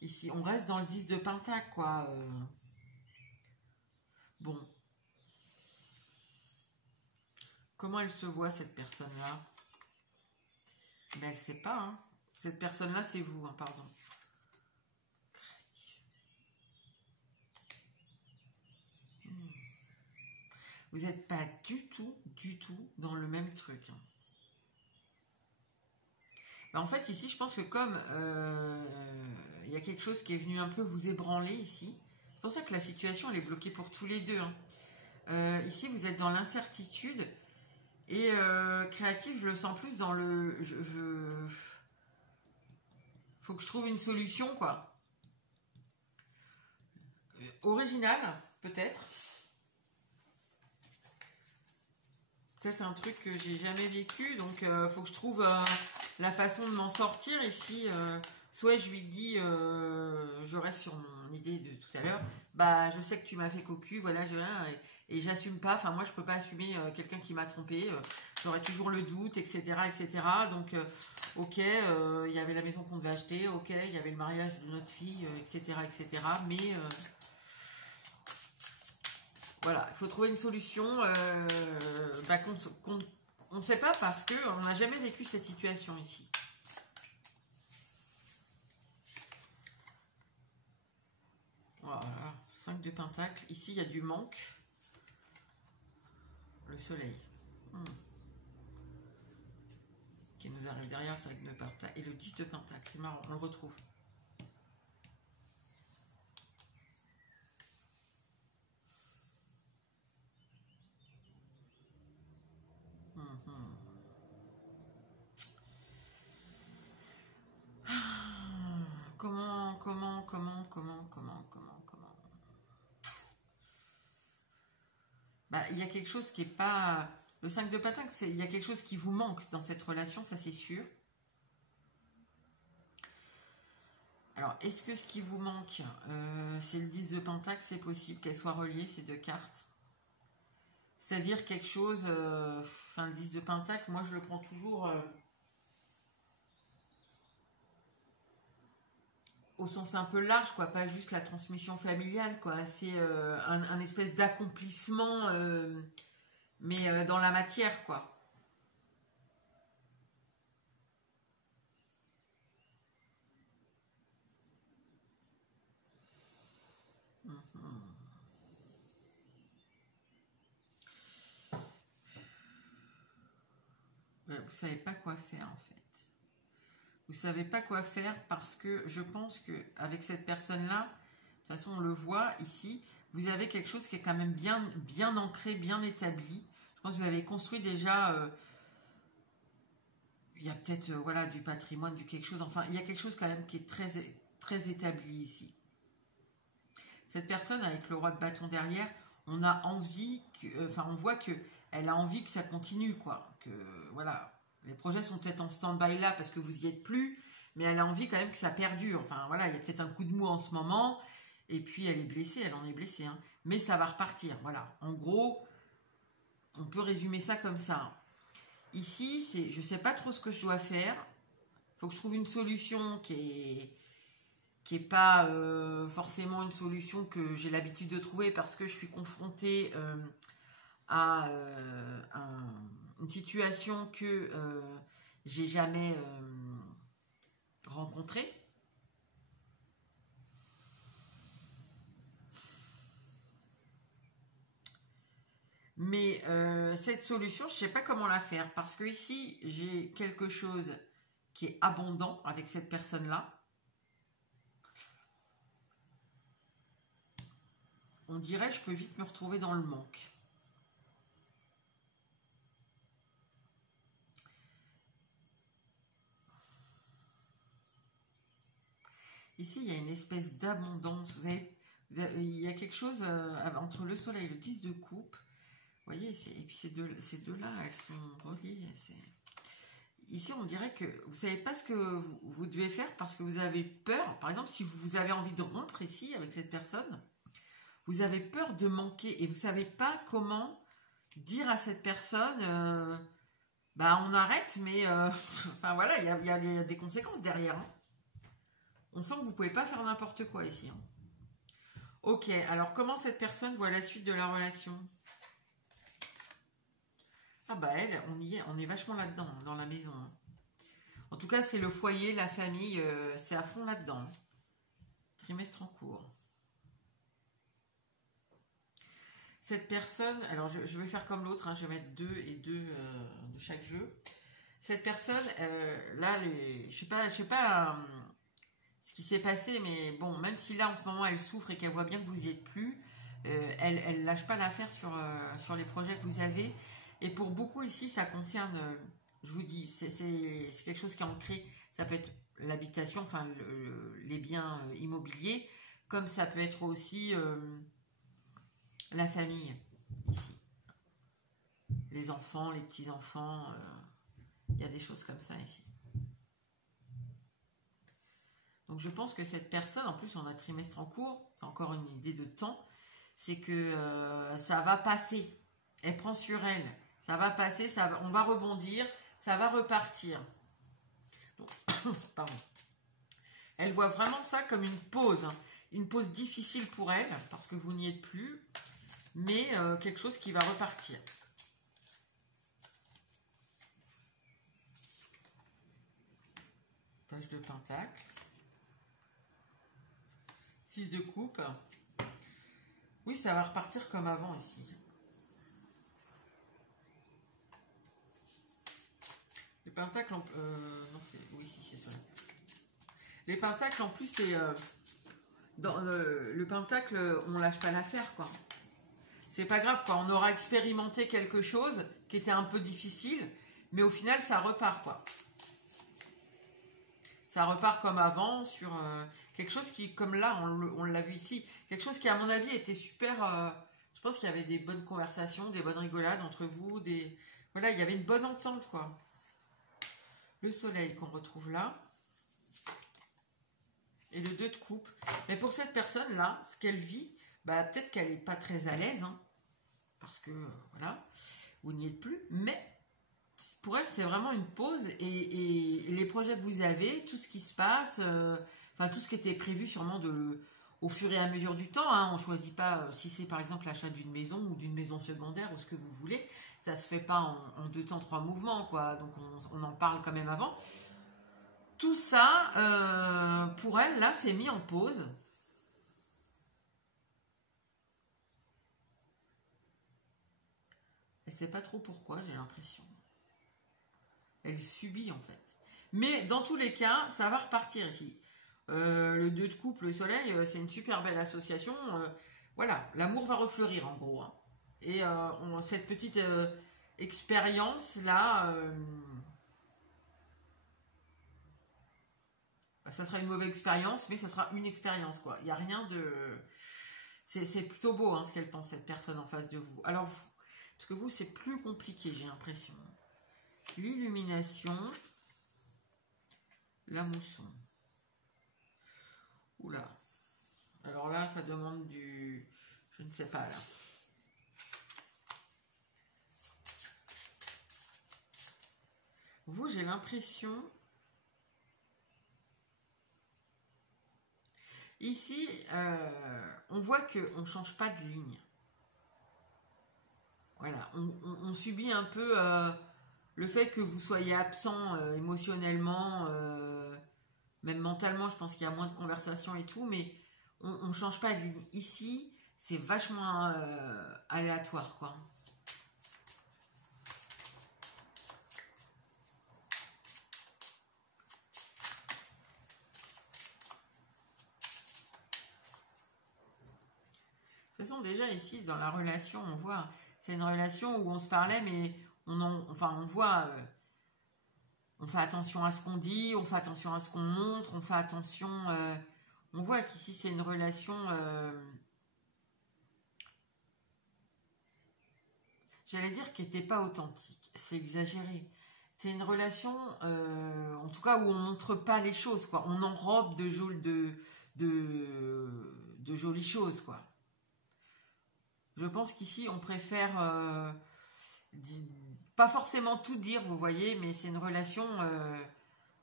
Ici, on reste dans le 10 de Pentacle, quoi. Bon. Comment elle se voit, cette personne-là? Mais elle sait pas, hein. Cette personne-là, c'est vous, hein, pardon. Vous n'êtes pas du tout dans le même truc. En fait, ici, je pense que comme il y a quelque chose qui est venu un peu vous ébranler ici, c'est pour ça que la situation, elle est bloquée pour tous les deux. Hein. Ici, vous êtes dans l'incertitude et créatif, je le sens plus dans le... Faut que je trouve une solution, quoi. Originale, peut-être. Peut-être un truc que j'ai jamais vécu, donc faut que je trouve la façon de m'en sortir ici. Soit je lui dis, je reste sur mon idée de tout à l'heure, bah je sais que tu m'as fait cocu, voilà, et j'assume pas, enfin moi je peux pas assumer quelqu'un qui m'a trompé, j'aurai toujours le doute, etc. etc. Donc ok, il y avait la maison qu'on devait acheter, ok, il y avait le mariage de notre fille, etc. etc. Mais voilà, il faut trouver une solution bah, qu'on ne sait pas parce qu'on n'a jamais vécu cette situation ici. Voilà, 5 de Pentacle. Ici, il y a du manque. Le soleil. Qui nous arrive derrière le 5 de Pentacle. Et le 10 de Pentacle. C'est marrant, on le retrouve. Comment bah, il y a quelque chose qui est pas... Le 5 de Pentacle, il y a quelque chose qui vous manque dans cette relation, ça c'est sûr. Alors, est-ce que ce qui vous manque, c'est le 10 de Pentacle, c'est possible qu'elles soient reliées, ces deux cartes? C'est-à-dire quelque chose... Enfin, le 10 de Pentacle, moi je le prends toujours... au sens un peu large, quoi, pas juste la transmission familiale, quoi. C'est un espèce d'accomplissement, mais dans la matière, quoi. Vous savez pas quoi faire, en fait. Vous savez pas quoi faire parce que je pense que avec cette personne-là, de toute façon, on le voit ici, vous avez quelque chose qui est quand même bien ancré, bien établi. Je pense que vous avez construit déjà, il y a peut-être voilà, du patrimoine, du quelque chose, enfin, il y a quelque chose quand même qui est très établi ici. Cette personne avec le roi de bâton derrière, on a envie, enfin, on voit que elle a envie que ça continue, quoi. Que, voilà, les projets sont peut-être en stand-by là parce que vous y êtes plus, mais elle a envie quand même que ça perdure. Enfin, voilà, il y a peut-être un coup de mou en ce moment, et puis elle est blessée, elle en est blessée, hein. Mais ça va repartir, voilà. En gros, on peut résumer ça comme ça. Ici, je ne sais pas trop ce que je dois faire. Il faut que je trouve une solution qui est pas forcément une solution que j'ai l'habitude de trouver parce que je suis confrontée à une situation que j'ai jamais rencontrée. Mais cette solution, je ne sais pas comment la faire parce que ici, j'ai quelque chose qui est abondant avec cette personne-là. On dirait je peux vite me retrouver dans le manque. Ici, il y a une espèce d'abondance. Il y a quelque chose entre le soleil et le 10 de coupe. Vous voyez, et puis ces deux-là, elles sont reliées. Ici, on dirait que vous ne savez pas ce que vous devez faire parce que vous avez peur. Par exemple, si vous avez envie de rompre ici avec cette personne, vous avez peur de manquer et vous ne savez pas comment dire à cette personne bah on arrête, mais enfin voilà, il y a des conséquences derrière. Hein. On sent que vous ne pouvez pas faire n'importe quoi ici. Hein. Ok, alors comment cette personne voit la suite de la relation? Ah bah elle, on est vachement là-dedans, hein, dans la maison. Hein. En tout cas, c'est le foyer, la famille, c'est à fond là-dedans. Hein. Trimestre en cours. Cette personne, alors je vais faire comme l'autre, hein, je vais mettre 2 et 2 de chaque jeu. Cette personne, là, je sais pas ce qui s'est passé, mais bon, même si là en ce moment elle souffre et qu'elle voit bien que vous y êtes plus, elle lâche pas l'affaire sur les projets que vous avez. Et pour beaucoup ici, ça concerne, je vous dis, c'est quelque chose qui est ancré. Ça peut être l'habitation, enfin les biens immobiliers, comme ça peut être aussi la famille ici, les enfants, les petits-enfants, il y a des choses comme ça ici. Donc je pense que cette personne, en plus on a trimestre en cours, c'est encore une idée de temps, c'est que ça va passer, elle prend sur elle, ça va passer, on va rebondir, ça va repartir. Donc, pardon. Elle voit vraiment ça comme une pause difficile pour elle, parce que vous n'y êtes plus, mais quelque chose qui va repartir. Page de pentacle. 6 de coupe. Oui, ça va repartir comme avant ici. Les pentacles, non, oui, si, c'est ça. Les pentacles, en plus, c'est dans le pentacle, on lâche pas l'affaire, quoi. C'est pas grave, quoi. On aura expérimenté quelque chose qui était un peu difficile, mais au final, ça repart, quoi. Ça repart comme avant sur quelque chose qui, comme là, on l'a vu ici, quelque chose qui, à mon avis, était super... je pense qu'il y avait des bonnes conversations, des bonnes rigolades entre vous, voilà, il y avait une bonne entente, quoi. Le soleil qu'on retrouve là. Et le 2 de coupe. Mais pour cette personne-là, ce qu'elle vit, bah, peut-être qu'elle n'est pas très à l'aise, hein, parce que, voilà, vous n'y êtes plus, mais... Pour elle, c'est vraiment une pause et les projets que vous avez, tout ce qui se passe, enfin tout ce qui était prévu sûrement au fur et à mesure du temps. Hein, on ne choisit pas si c'est par exemple l'achat d'une maison ou d'une maison secondaire ou ce que vous voulez. Ça ne se fait pas en 2 temps, 3 mouvements, quoi. Donc on en parle quand même avant. Tout ça, pour elle, là, c'est mis en pause. Elle ne sait pas trop pourquoi, j'ai l'impression. Elle subit en fait. Mais dans tous les cas, ça va repartir ici. Le 2 de coupe, le soleil, c'est une super belle association. Voilà, l'amour va refleurir en gros. Hein. Et cette petite expérience-là, ça sera une mauvaise expérience, mais ça sera une expérience, quoi. Il n'y a rien de... C'est plutôt beau, hein, ce qu'elle pense, cette personne en face de vous. Alors vous, parce que vous, c'est plus compliqué, j'ai l'impression. L'illumination, la mousson. Oula. Alors là, ça demande du... Je ne sais pas, là. Vous, j'ai l'impression... Ici, on voit qu'on ne change pas de ligne. Voilà, on subit un peu le fait que vous soyez absent émotionnellement, même mentalement, je pense qu'il y a moins de conversation et tout, mais on ne change pas de ligne. Ici, c'est vachement aléatoire, quoi. De toute façon, déjà ici, dans la relation, on voit, c'est une relation où on se parlait, mais on voit, on fait attention à ce qu'on dit, on fait attention à ce qu'on montre, on fait attention, on voit qu'ici c'est une relation, j'allais dire qui n'était pas authentique, c'est exagéré. C'est une relation, en tout cas, où on montre pas les choses, quoi. On enrobe de jolies choses, quoi. Je pense qu'ici, on préfère pas forcément tout dire, vous voyez, mais c'est une relation,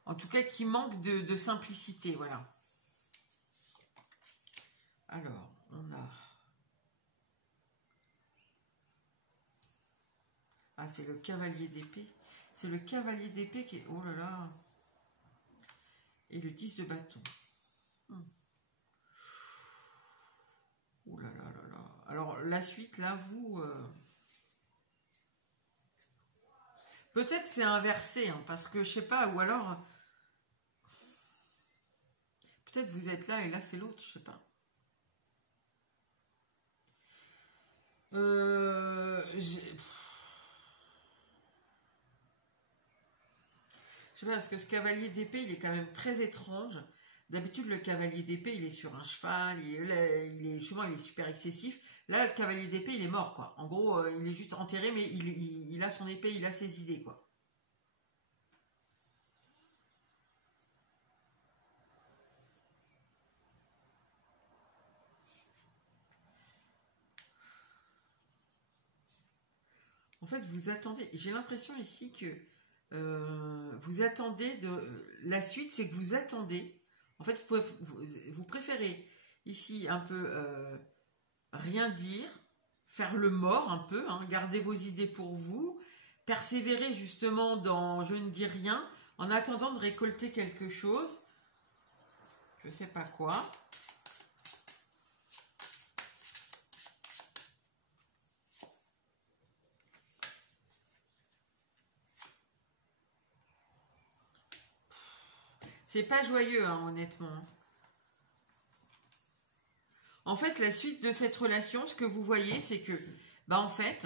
en tout cas, qui manque de simplicité, voilà. Alors, on a... Ah, c'est le cavalier d'épée. C'est le cavalier d'épée qui est... Oh là là. Et le 10 de bâton. Oh là là là là. Alors, la suite, là, vous... Peut-être c'est inversé, hein, parce que, je sais pas, ou alors... Peut-être vous êtes là et là, c'est l'autre, je sais pas. Je sais pas, parce que ce cavalier d'épée, il est quand même très étrange. D'habitude, le cavalier d'épée, il est sur un cheval, il est super excessif. Là, le cavalier d'épée, il est mort, quoi. En gros, il est juste enterré, mais il a son épée, il a ses idées, quoi. En fait, vous attendez, j'ai l'impression ici que vous attendez la suite, c'est que vous attendez. En fait, vous préférez ici un peu rien dire, faire le mort un peu, hein, garder vos idées pour vous, persévérer justement dans je ne dis rien, en attendant de récolter quelque chose. Je ne sais pas quoi. C'est pas joyeux, hein, honnêtement. En fait, la suite de cette relation, ce que vous voyez, c'est que, bah en fait,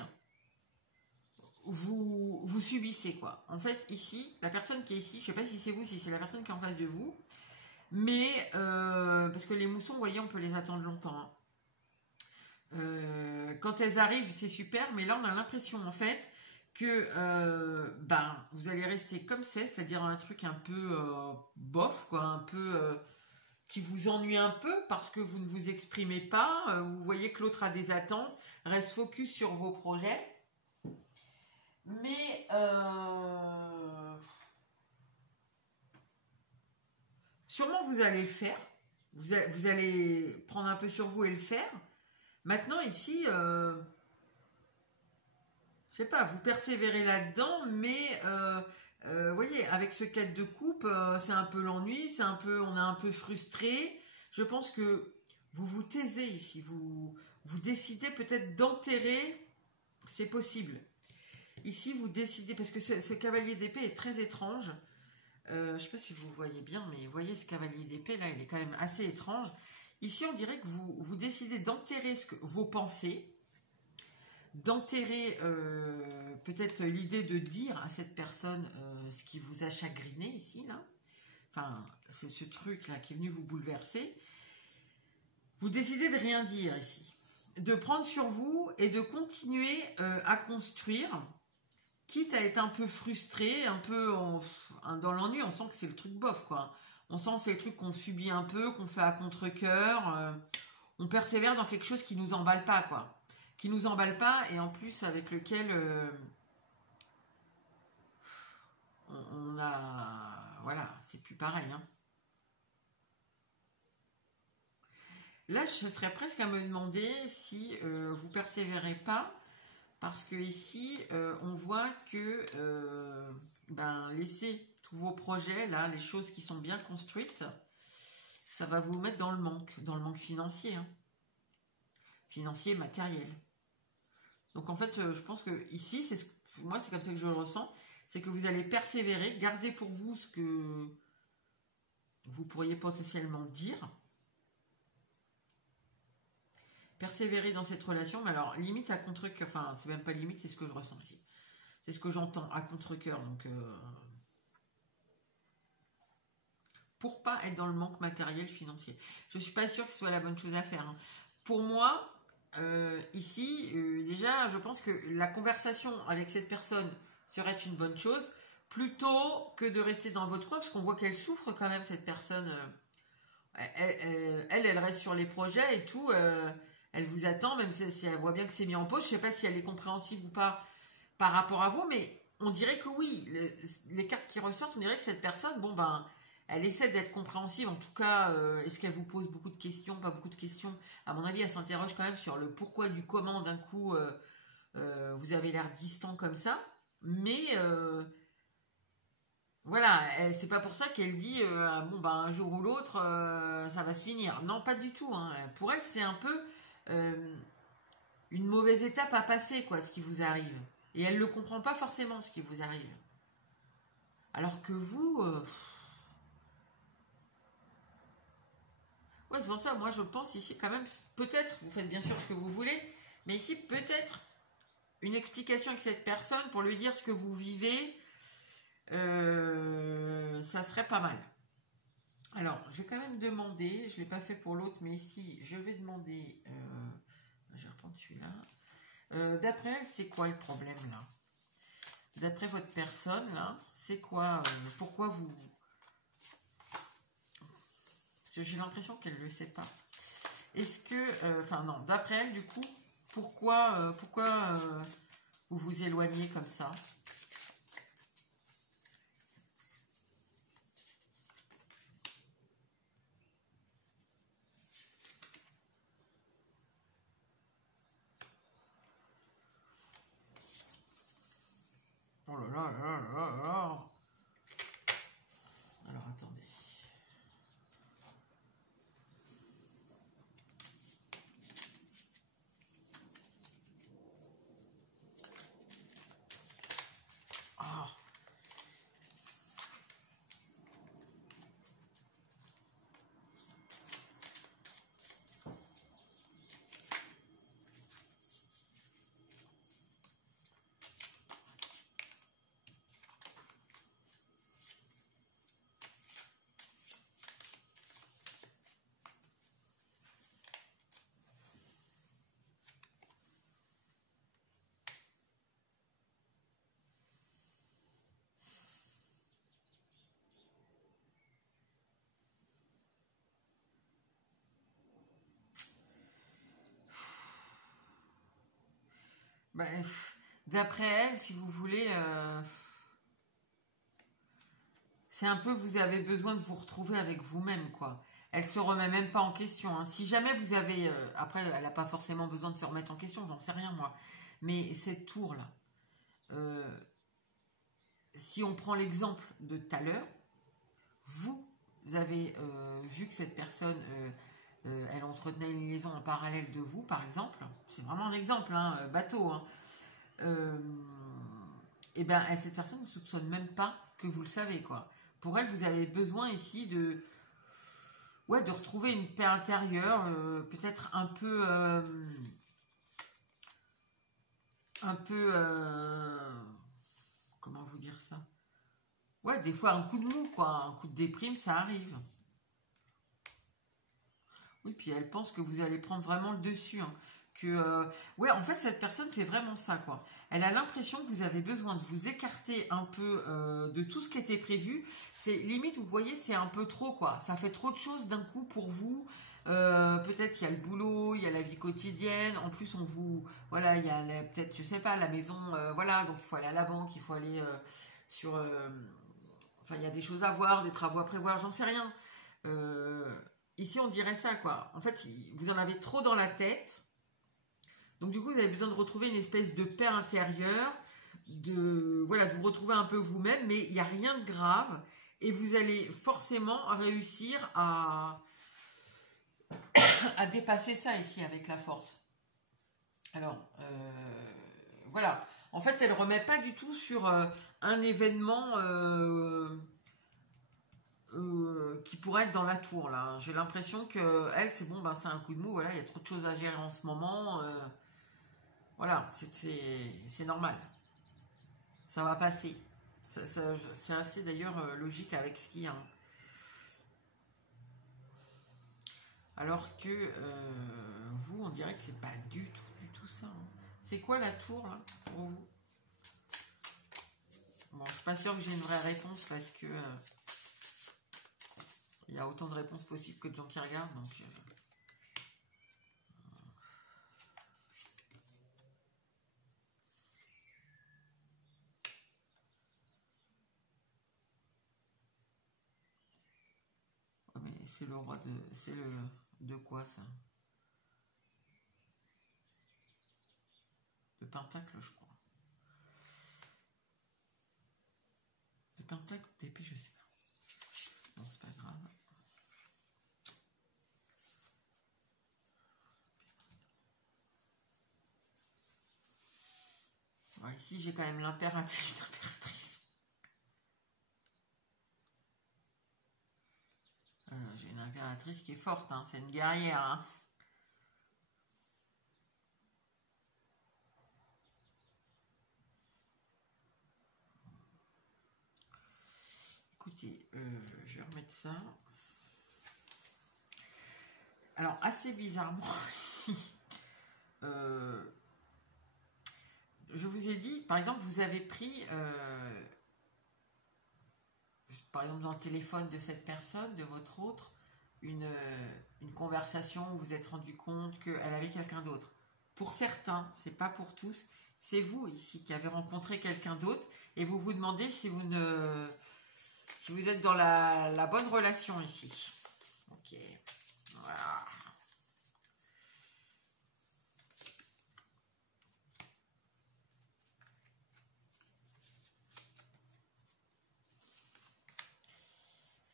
vous subissez, quoi. En fait, ici, la personne qui est ici, je sais pas si c'est vous, si c'est la personne qui est en face de vous, mais, parce que les moussons, vous voyez, on peut les attendre longtemps. Hein. Quand elles arrivent, c'est super, mais là, on a l'impression, en fait, que ben, vous allez rester comme c'est-à-dire un truc un peu bof, quoi, un peu qui vous ennuie un peu parce que vous ne vous exprimez pas, vous voyez que l'autre a des attentes, reste focus sur vos projets, mais sûrement vous allez le faire, vous allez prendre un peu sur vous et le faire. Maintenant ici, je sais pas, vous persévérez là-dedans, mais vous voyez, avec ce 4 de coupe, c'est un peu l'ennui, on est un peu frustré. Je pense que vous vous taisez ici, vous décidez peut-être d'enterrer, c'est possible. Ici, vous décidez, parce que ce cavalier d'épée est très étrange. Je ne sais pas si vous voyez bien, mais vous voyez ce cavalier d'épée là, il est quand même assez étrange. Ici, on dirait que vous décidez d'enterrer vos pensées, d'enterrer peut-être l'idée de dire à cette personne ce qui vous a chagriné ici, là. Enfin, c'est ce truc-là qui est venu vous bouleverser. Vous décidez de rien dire ici. De prendre sur vous et de continuer à construire, quitte à être un peu frustré, un peu dans l'ennui. On sent que c'est le truc bof, quoi. On sent que c'est le truc qu'on subit un peu, qu'on fait à contre-cœur. On persévère dans quelque chose qui nous emballe pas, quoi. Qui nous emballe pas et en plus avec lequel on a... Voilà, c'est plus pareil, hein. Là, je serais presque à me demander si vous persévérez pas, parce que ici, on voit que laisser tous vos projets, là, les choses qui sont bien construites, ça va vous mettre dans le manque financier, hein. Financier, matériel. Donc en fait, je pense que ici, moi c'est comme ça que je le ressens, c'est que vous allez persévérer, garder pour vous ce que vous pourriez potentiellement dire, persévérer dans cette relation, mais alors limite à contre-cœur, enfin c'est même pas limite, c'est ce que je ressens ici. C'est ce que j'entends, à contre-cœur, donc pour pas être dans le manque matériel financier. Je suis pas sûre que ce soit la bonne chose à faire, hein. Pour moi, ici, déjà, je pense que la conversation avec cette personne serait une bonne chose, plutôt que de rester dans votre coin, parce qu'on voit qu'elle souffre quand même, cette personne. Elle reste sur les projets et tout. Elle vous attend, même si elle voit bien que c'est mis en pause. Je sais pas si elle est compréhensive ou pas par rapport à vous, mais on dirait que oui. Les cartes qui ressortent, on dirait que cette personne, bon ben, elle essaie d'être compréhensive. En tout cas, est-ce qu'elle vous pose beaucoup de questions, pas beaucoup de questions? À mon avis, elle s'interroge quand même sur le pourquoi du comment. D'un coup, vous avez l'air distant comme ça, mais voilà, c'est pas pour ça qu'elle dit bon ben un jour ou l'autre ça va se finir. Non, pas du tout, hein. Pour elle, c'est un peu une mauvaise étape à passer, quoi, ce qui vous arrive. Et elle ne le comprend pas forcément, ce qui vous arrive. Alors que vous, ouais, c'est pour ça, moi je pense ici quand même, peut-être, vous faites bien sûr ce que vous voulez, mais ici peut-être une explication avec cette personne pour lui dire ce que vous vivez, ça serait pas mal. Alors, je vais quand même demander, je ne l'ai pas fait pour l'autre, mais ici, je vais demander, je vais reprendre celui-là. D'après elle, c'est quoi le problème là? D'après votre personne là, c'est quoi, pourquoi vous... Parce que j'ai l'impression qu'elle ne le sait pas. Est-ce que, enfin non, d'après elle du coup, pourquoi vous vous éloignez comme ça? Oh là là là là là là. Alors attendez. Ah. Ben, d'après elle, si vous voulez, c'est un peu, vous avez besoin de vous retrouver avec vous-même, quoi. Elle se remet même pas en question, hein. Si jamais vous avez, après, elle n'a pas forcément besoin de se remettre en question, j'en sais rien moi. Mais cette tour-là, si on prend l'exemple de tout à l'heure, vous avez vu que cette personne, elle entretenait une liaison en parallèle de vous, par exemple. C'est vraiment un exemple, hein, bateau, hein. Et ben cette personne ne soupçonne même pas que vous le savez, quoi. Pour elle, vous avez besoin ici de ouais, de retrouver une paix intérieure, peut-être un peu, comment vous dire ça? Ouais, des fois un coup de mou, quoi, un coup de déprime, ça arrive. Oui, puis elle pense que vous allez prendre vraiment le dessus, hein. Ouais, en fait, cette personne, c'est vraiment ça, quoi. Elle a l'impression que vous avez besoin de vous écarter un peu de tout ce qui était prévu. C'est limite, vous voyez, c'est un peu trop, quoi. Ça fait trop de choses d'un coup pour vous. Peut-être il y a le boulot, il y a la vie quotidienne. En plus, voilà, il y a peut-être, je sais pas, la maison, voilà. Donc il faut aller à la banque, il faut aller sur, enfin, il y a des choses à voir, des travaux à prévoir, j'en sais rien. Euh, Ici, on dirait ça, quoi. En fait, vous en avez trop dans la tête. Donc, du coup, vous avez besoin de retrouver une espèce de paix intérieure, voilà, de vous retrouver un peu vous-même, mais il n'y a rien de grave. Et vous allez forcément réussir à dépasser ça ici avec la force. Alors, voilà. En fait, elle ne remet pas du tout sur un événement qui pourrait être dans la tour là. J'ai l'impression que elle, c'est bon, ben c'est un coup de mou. Voilà, il y a trop de choses à gérer en ce moment. Voilà, c'est normal. Ça va passer. C'est assez d'ailleurs logique avec ce qu'il y a, hein. Alors que vous, on dirait que c'est pas du tout ça, hein. C'est quoi la tour là pour vous? Bon, je suis pas sûre que j'ai une vraie réponse parce que il y a autant de réponses possibles que de gens qui regardent, donc. Mais c'est le roi de. C'est le. De quoi ça? De pentacle, je crois. De pentacle ou d'épée, je sais pas. Bon, c'est pas grave. Bon, ici, j'ai quand même l'impératrice. J'ai une impératrice qui est forte, hein. C'est une guerrière, hein. Écoutez, je vais remettre ça. Alors, assez bizarrement, je vous ai dit, par exemple, vous avez pris, par exemple, dans le téléphone de cette personne, de votre autre, une conversation où vous vous êtes rendu compte qu'elle avait quelqu'un d'autre. Pour certains, c'est pas pour tous, c'est vous ici qui avez rencontré quelqu'un d'autre et vous vous demandez si vous êtes dans la bonne relation ici. Ok, voilà.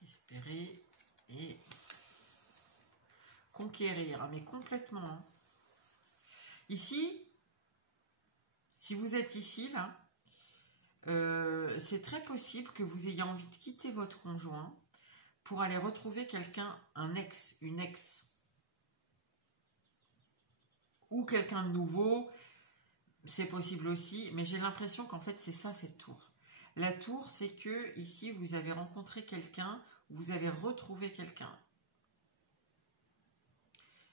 Espérer et conquérir, mais complètement, hein. Ici, si vous êtes ici, là, c'est très possible que vous ayez envie de quitter votre conjoint pour aller retrouver quelqu'un, un ex, une ex, ou quelqu'un de nouveau, c'est possible aussi, mais j'ai l'impression qu'en fait c'est ça cette tour. La tour, c'est que ici vous avez rencontré quelqu'un, vous avez retrouvé quelqu'un.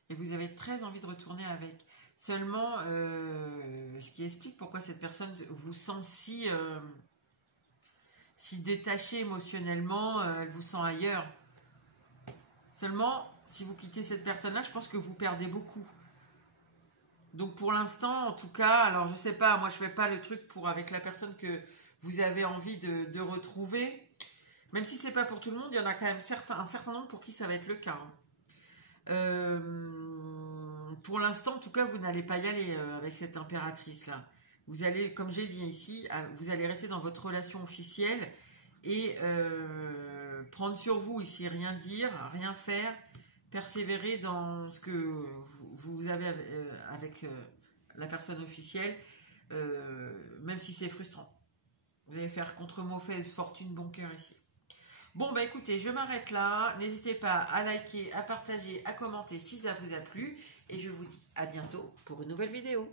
Et vous avez très envie de retourner avec. Seulement, ce qui explique pourquoi cette personne vous sent si détaché émotionnellement, elle vous sent ailleurs. Seulement, si vous quittez cette personne-là, je pense que vous perdez beaucoup. Donc pour l'instant, en tout cas, alors je sais pas, moi je fais pas le truc avec la personne que vous avez envie de retrouver. Même si c'est pas pour tout le monde, il y en a quand même un certain nombre pour qui ça va être le cas, hein. Pour l'instant, en tout cas, vous n'allez pas y aller avec cette impératrice-là. Vous allez, comme j'ai dit ici, vous allez rester dans votre relation officielle et prendre sur vous ici, rien dire, rien faire, persévérer dans ce que vous avez avec la personne officielle, même si c'est frustrant. Vous allez faire contre mot fait fortune bon cœur ici. Bon, bah écoutez, je m'arrête là. N'hésitez pas à liker, à partager, à commenter si ça vous a plu. Et je vous dis à bientôt pour une nouvelle vidéo.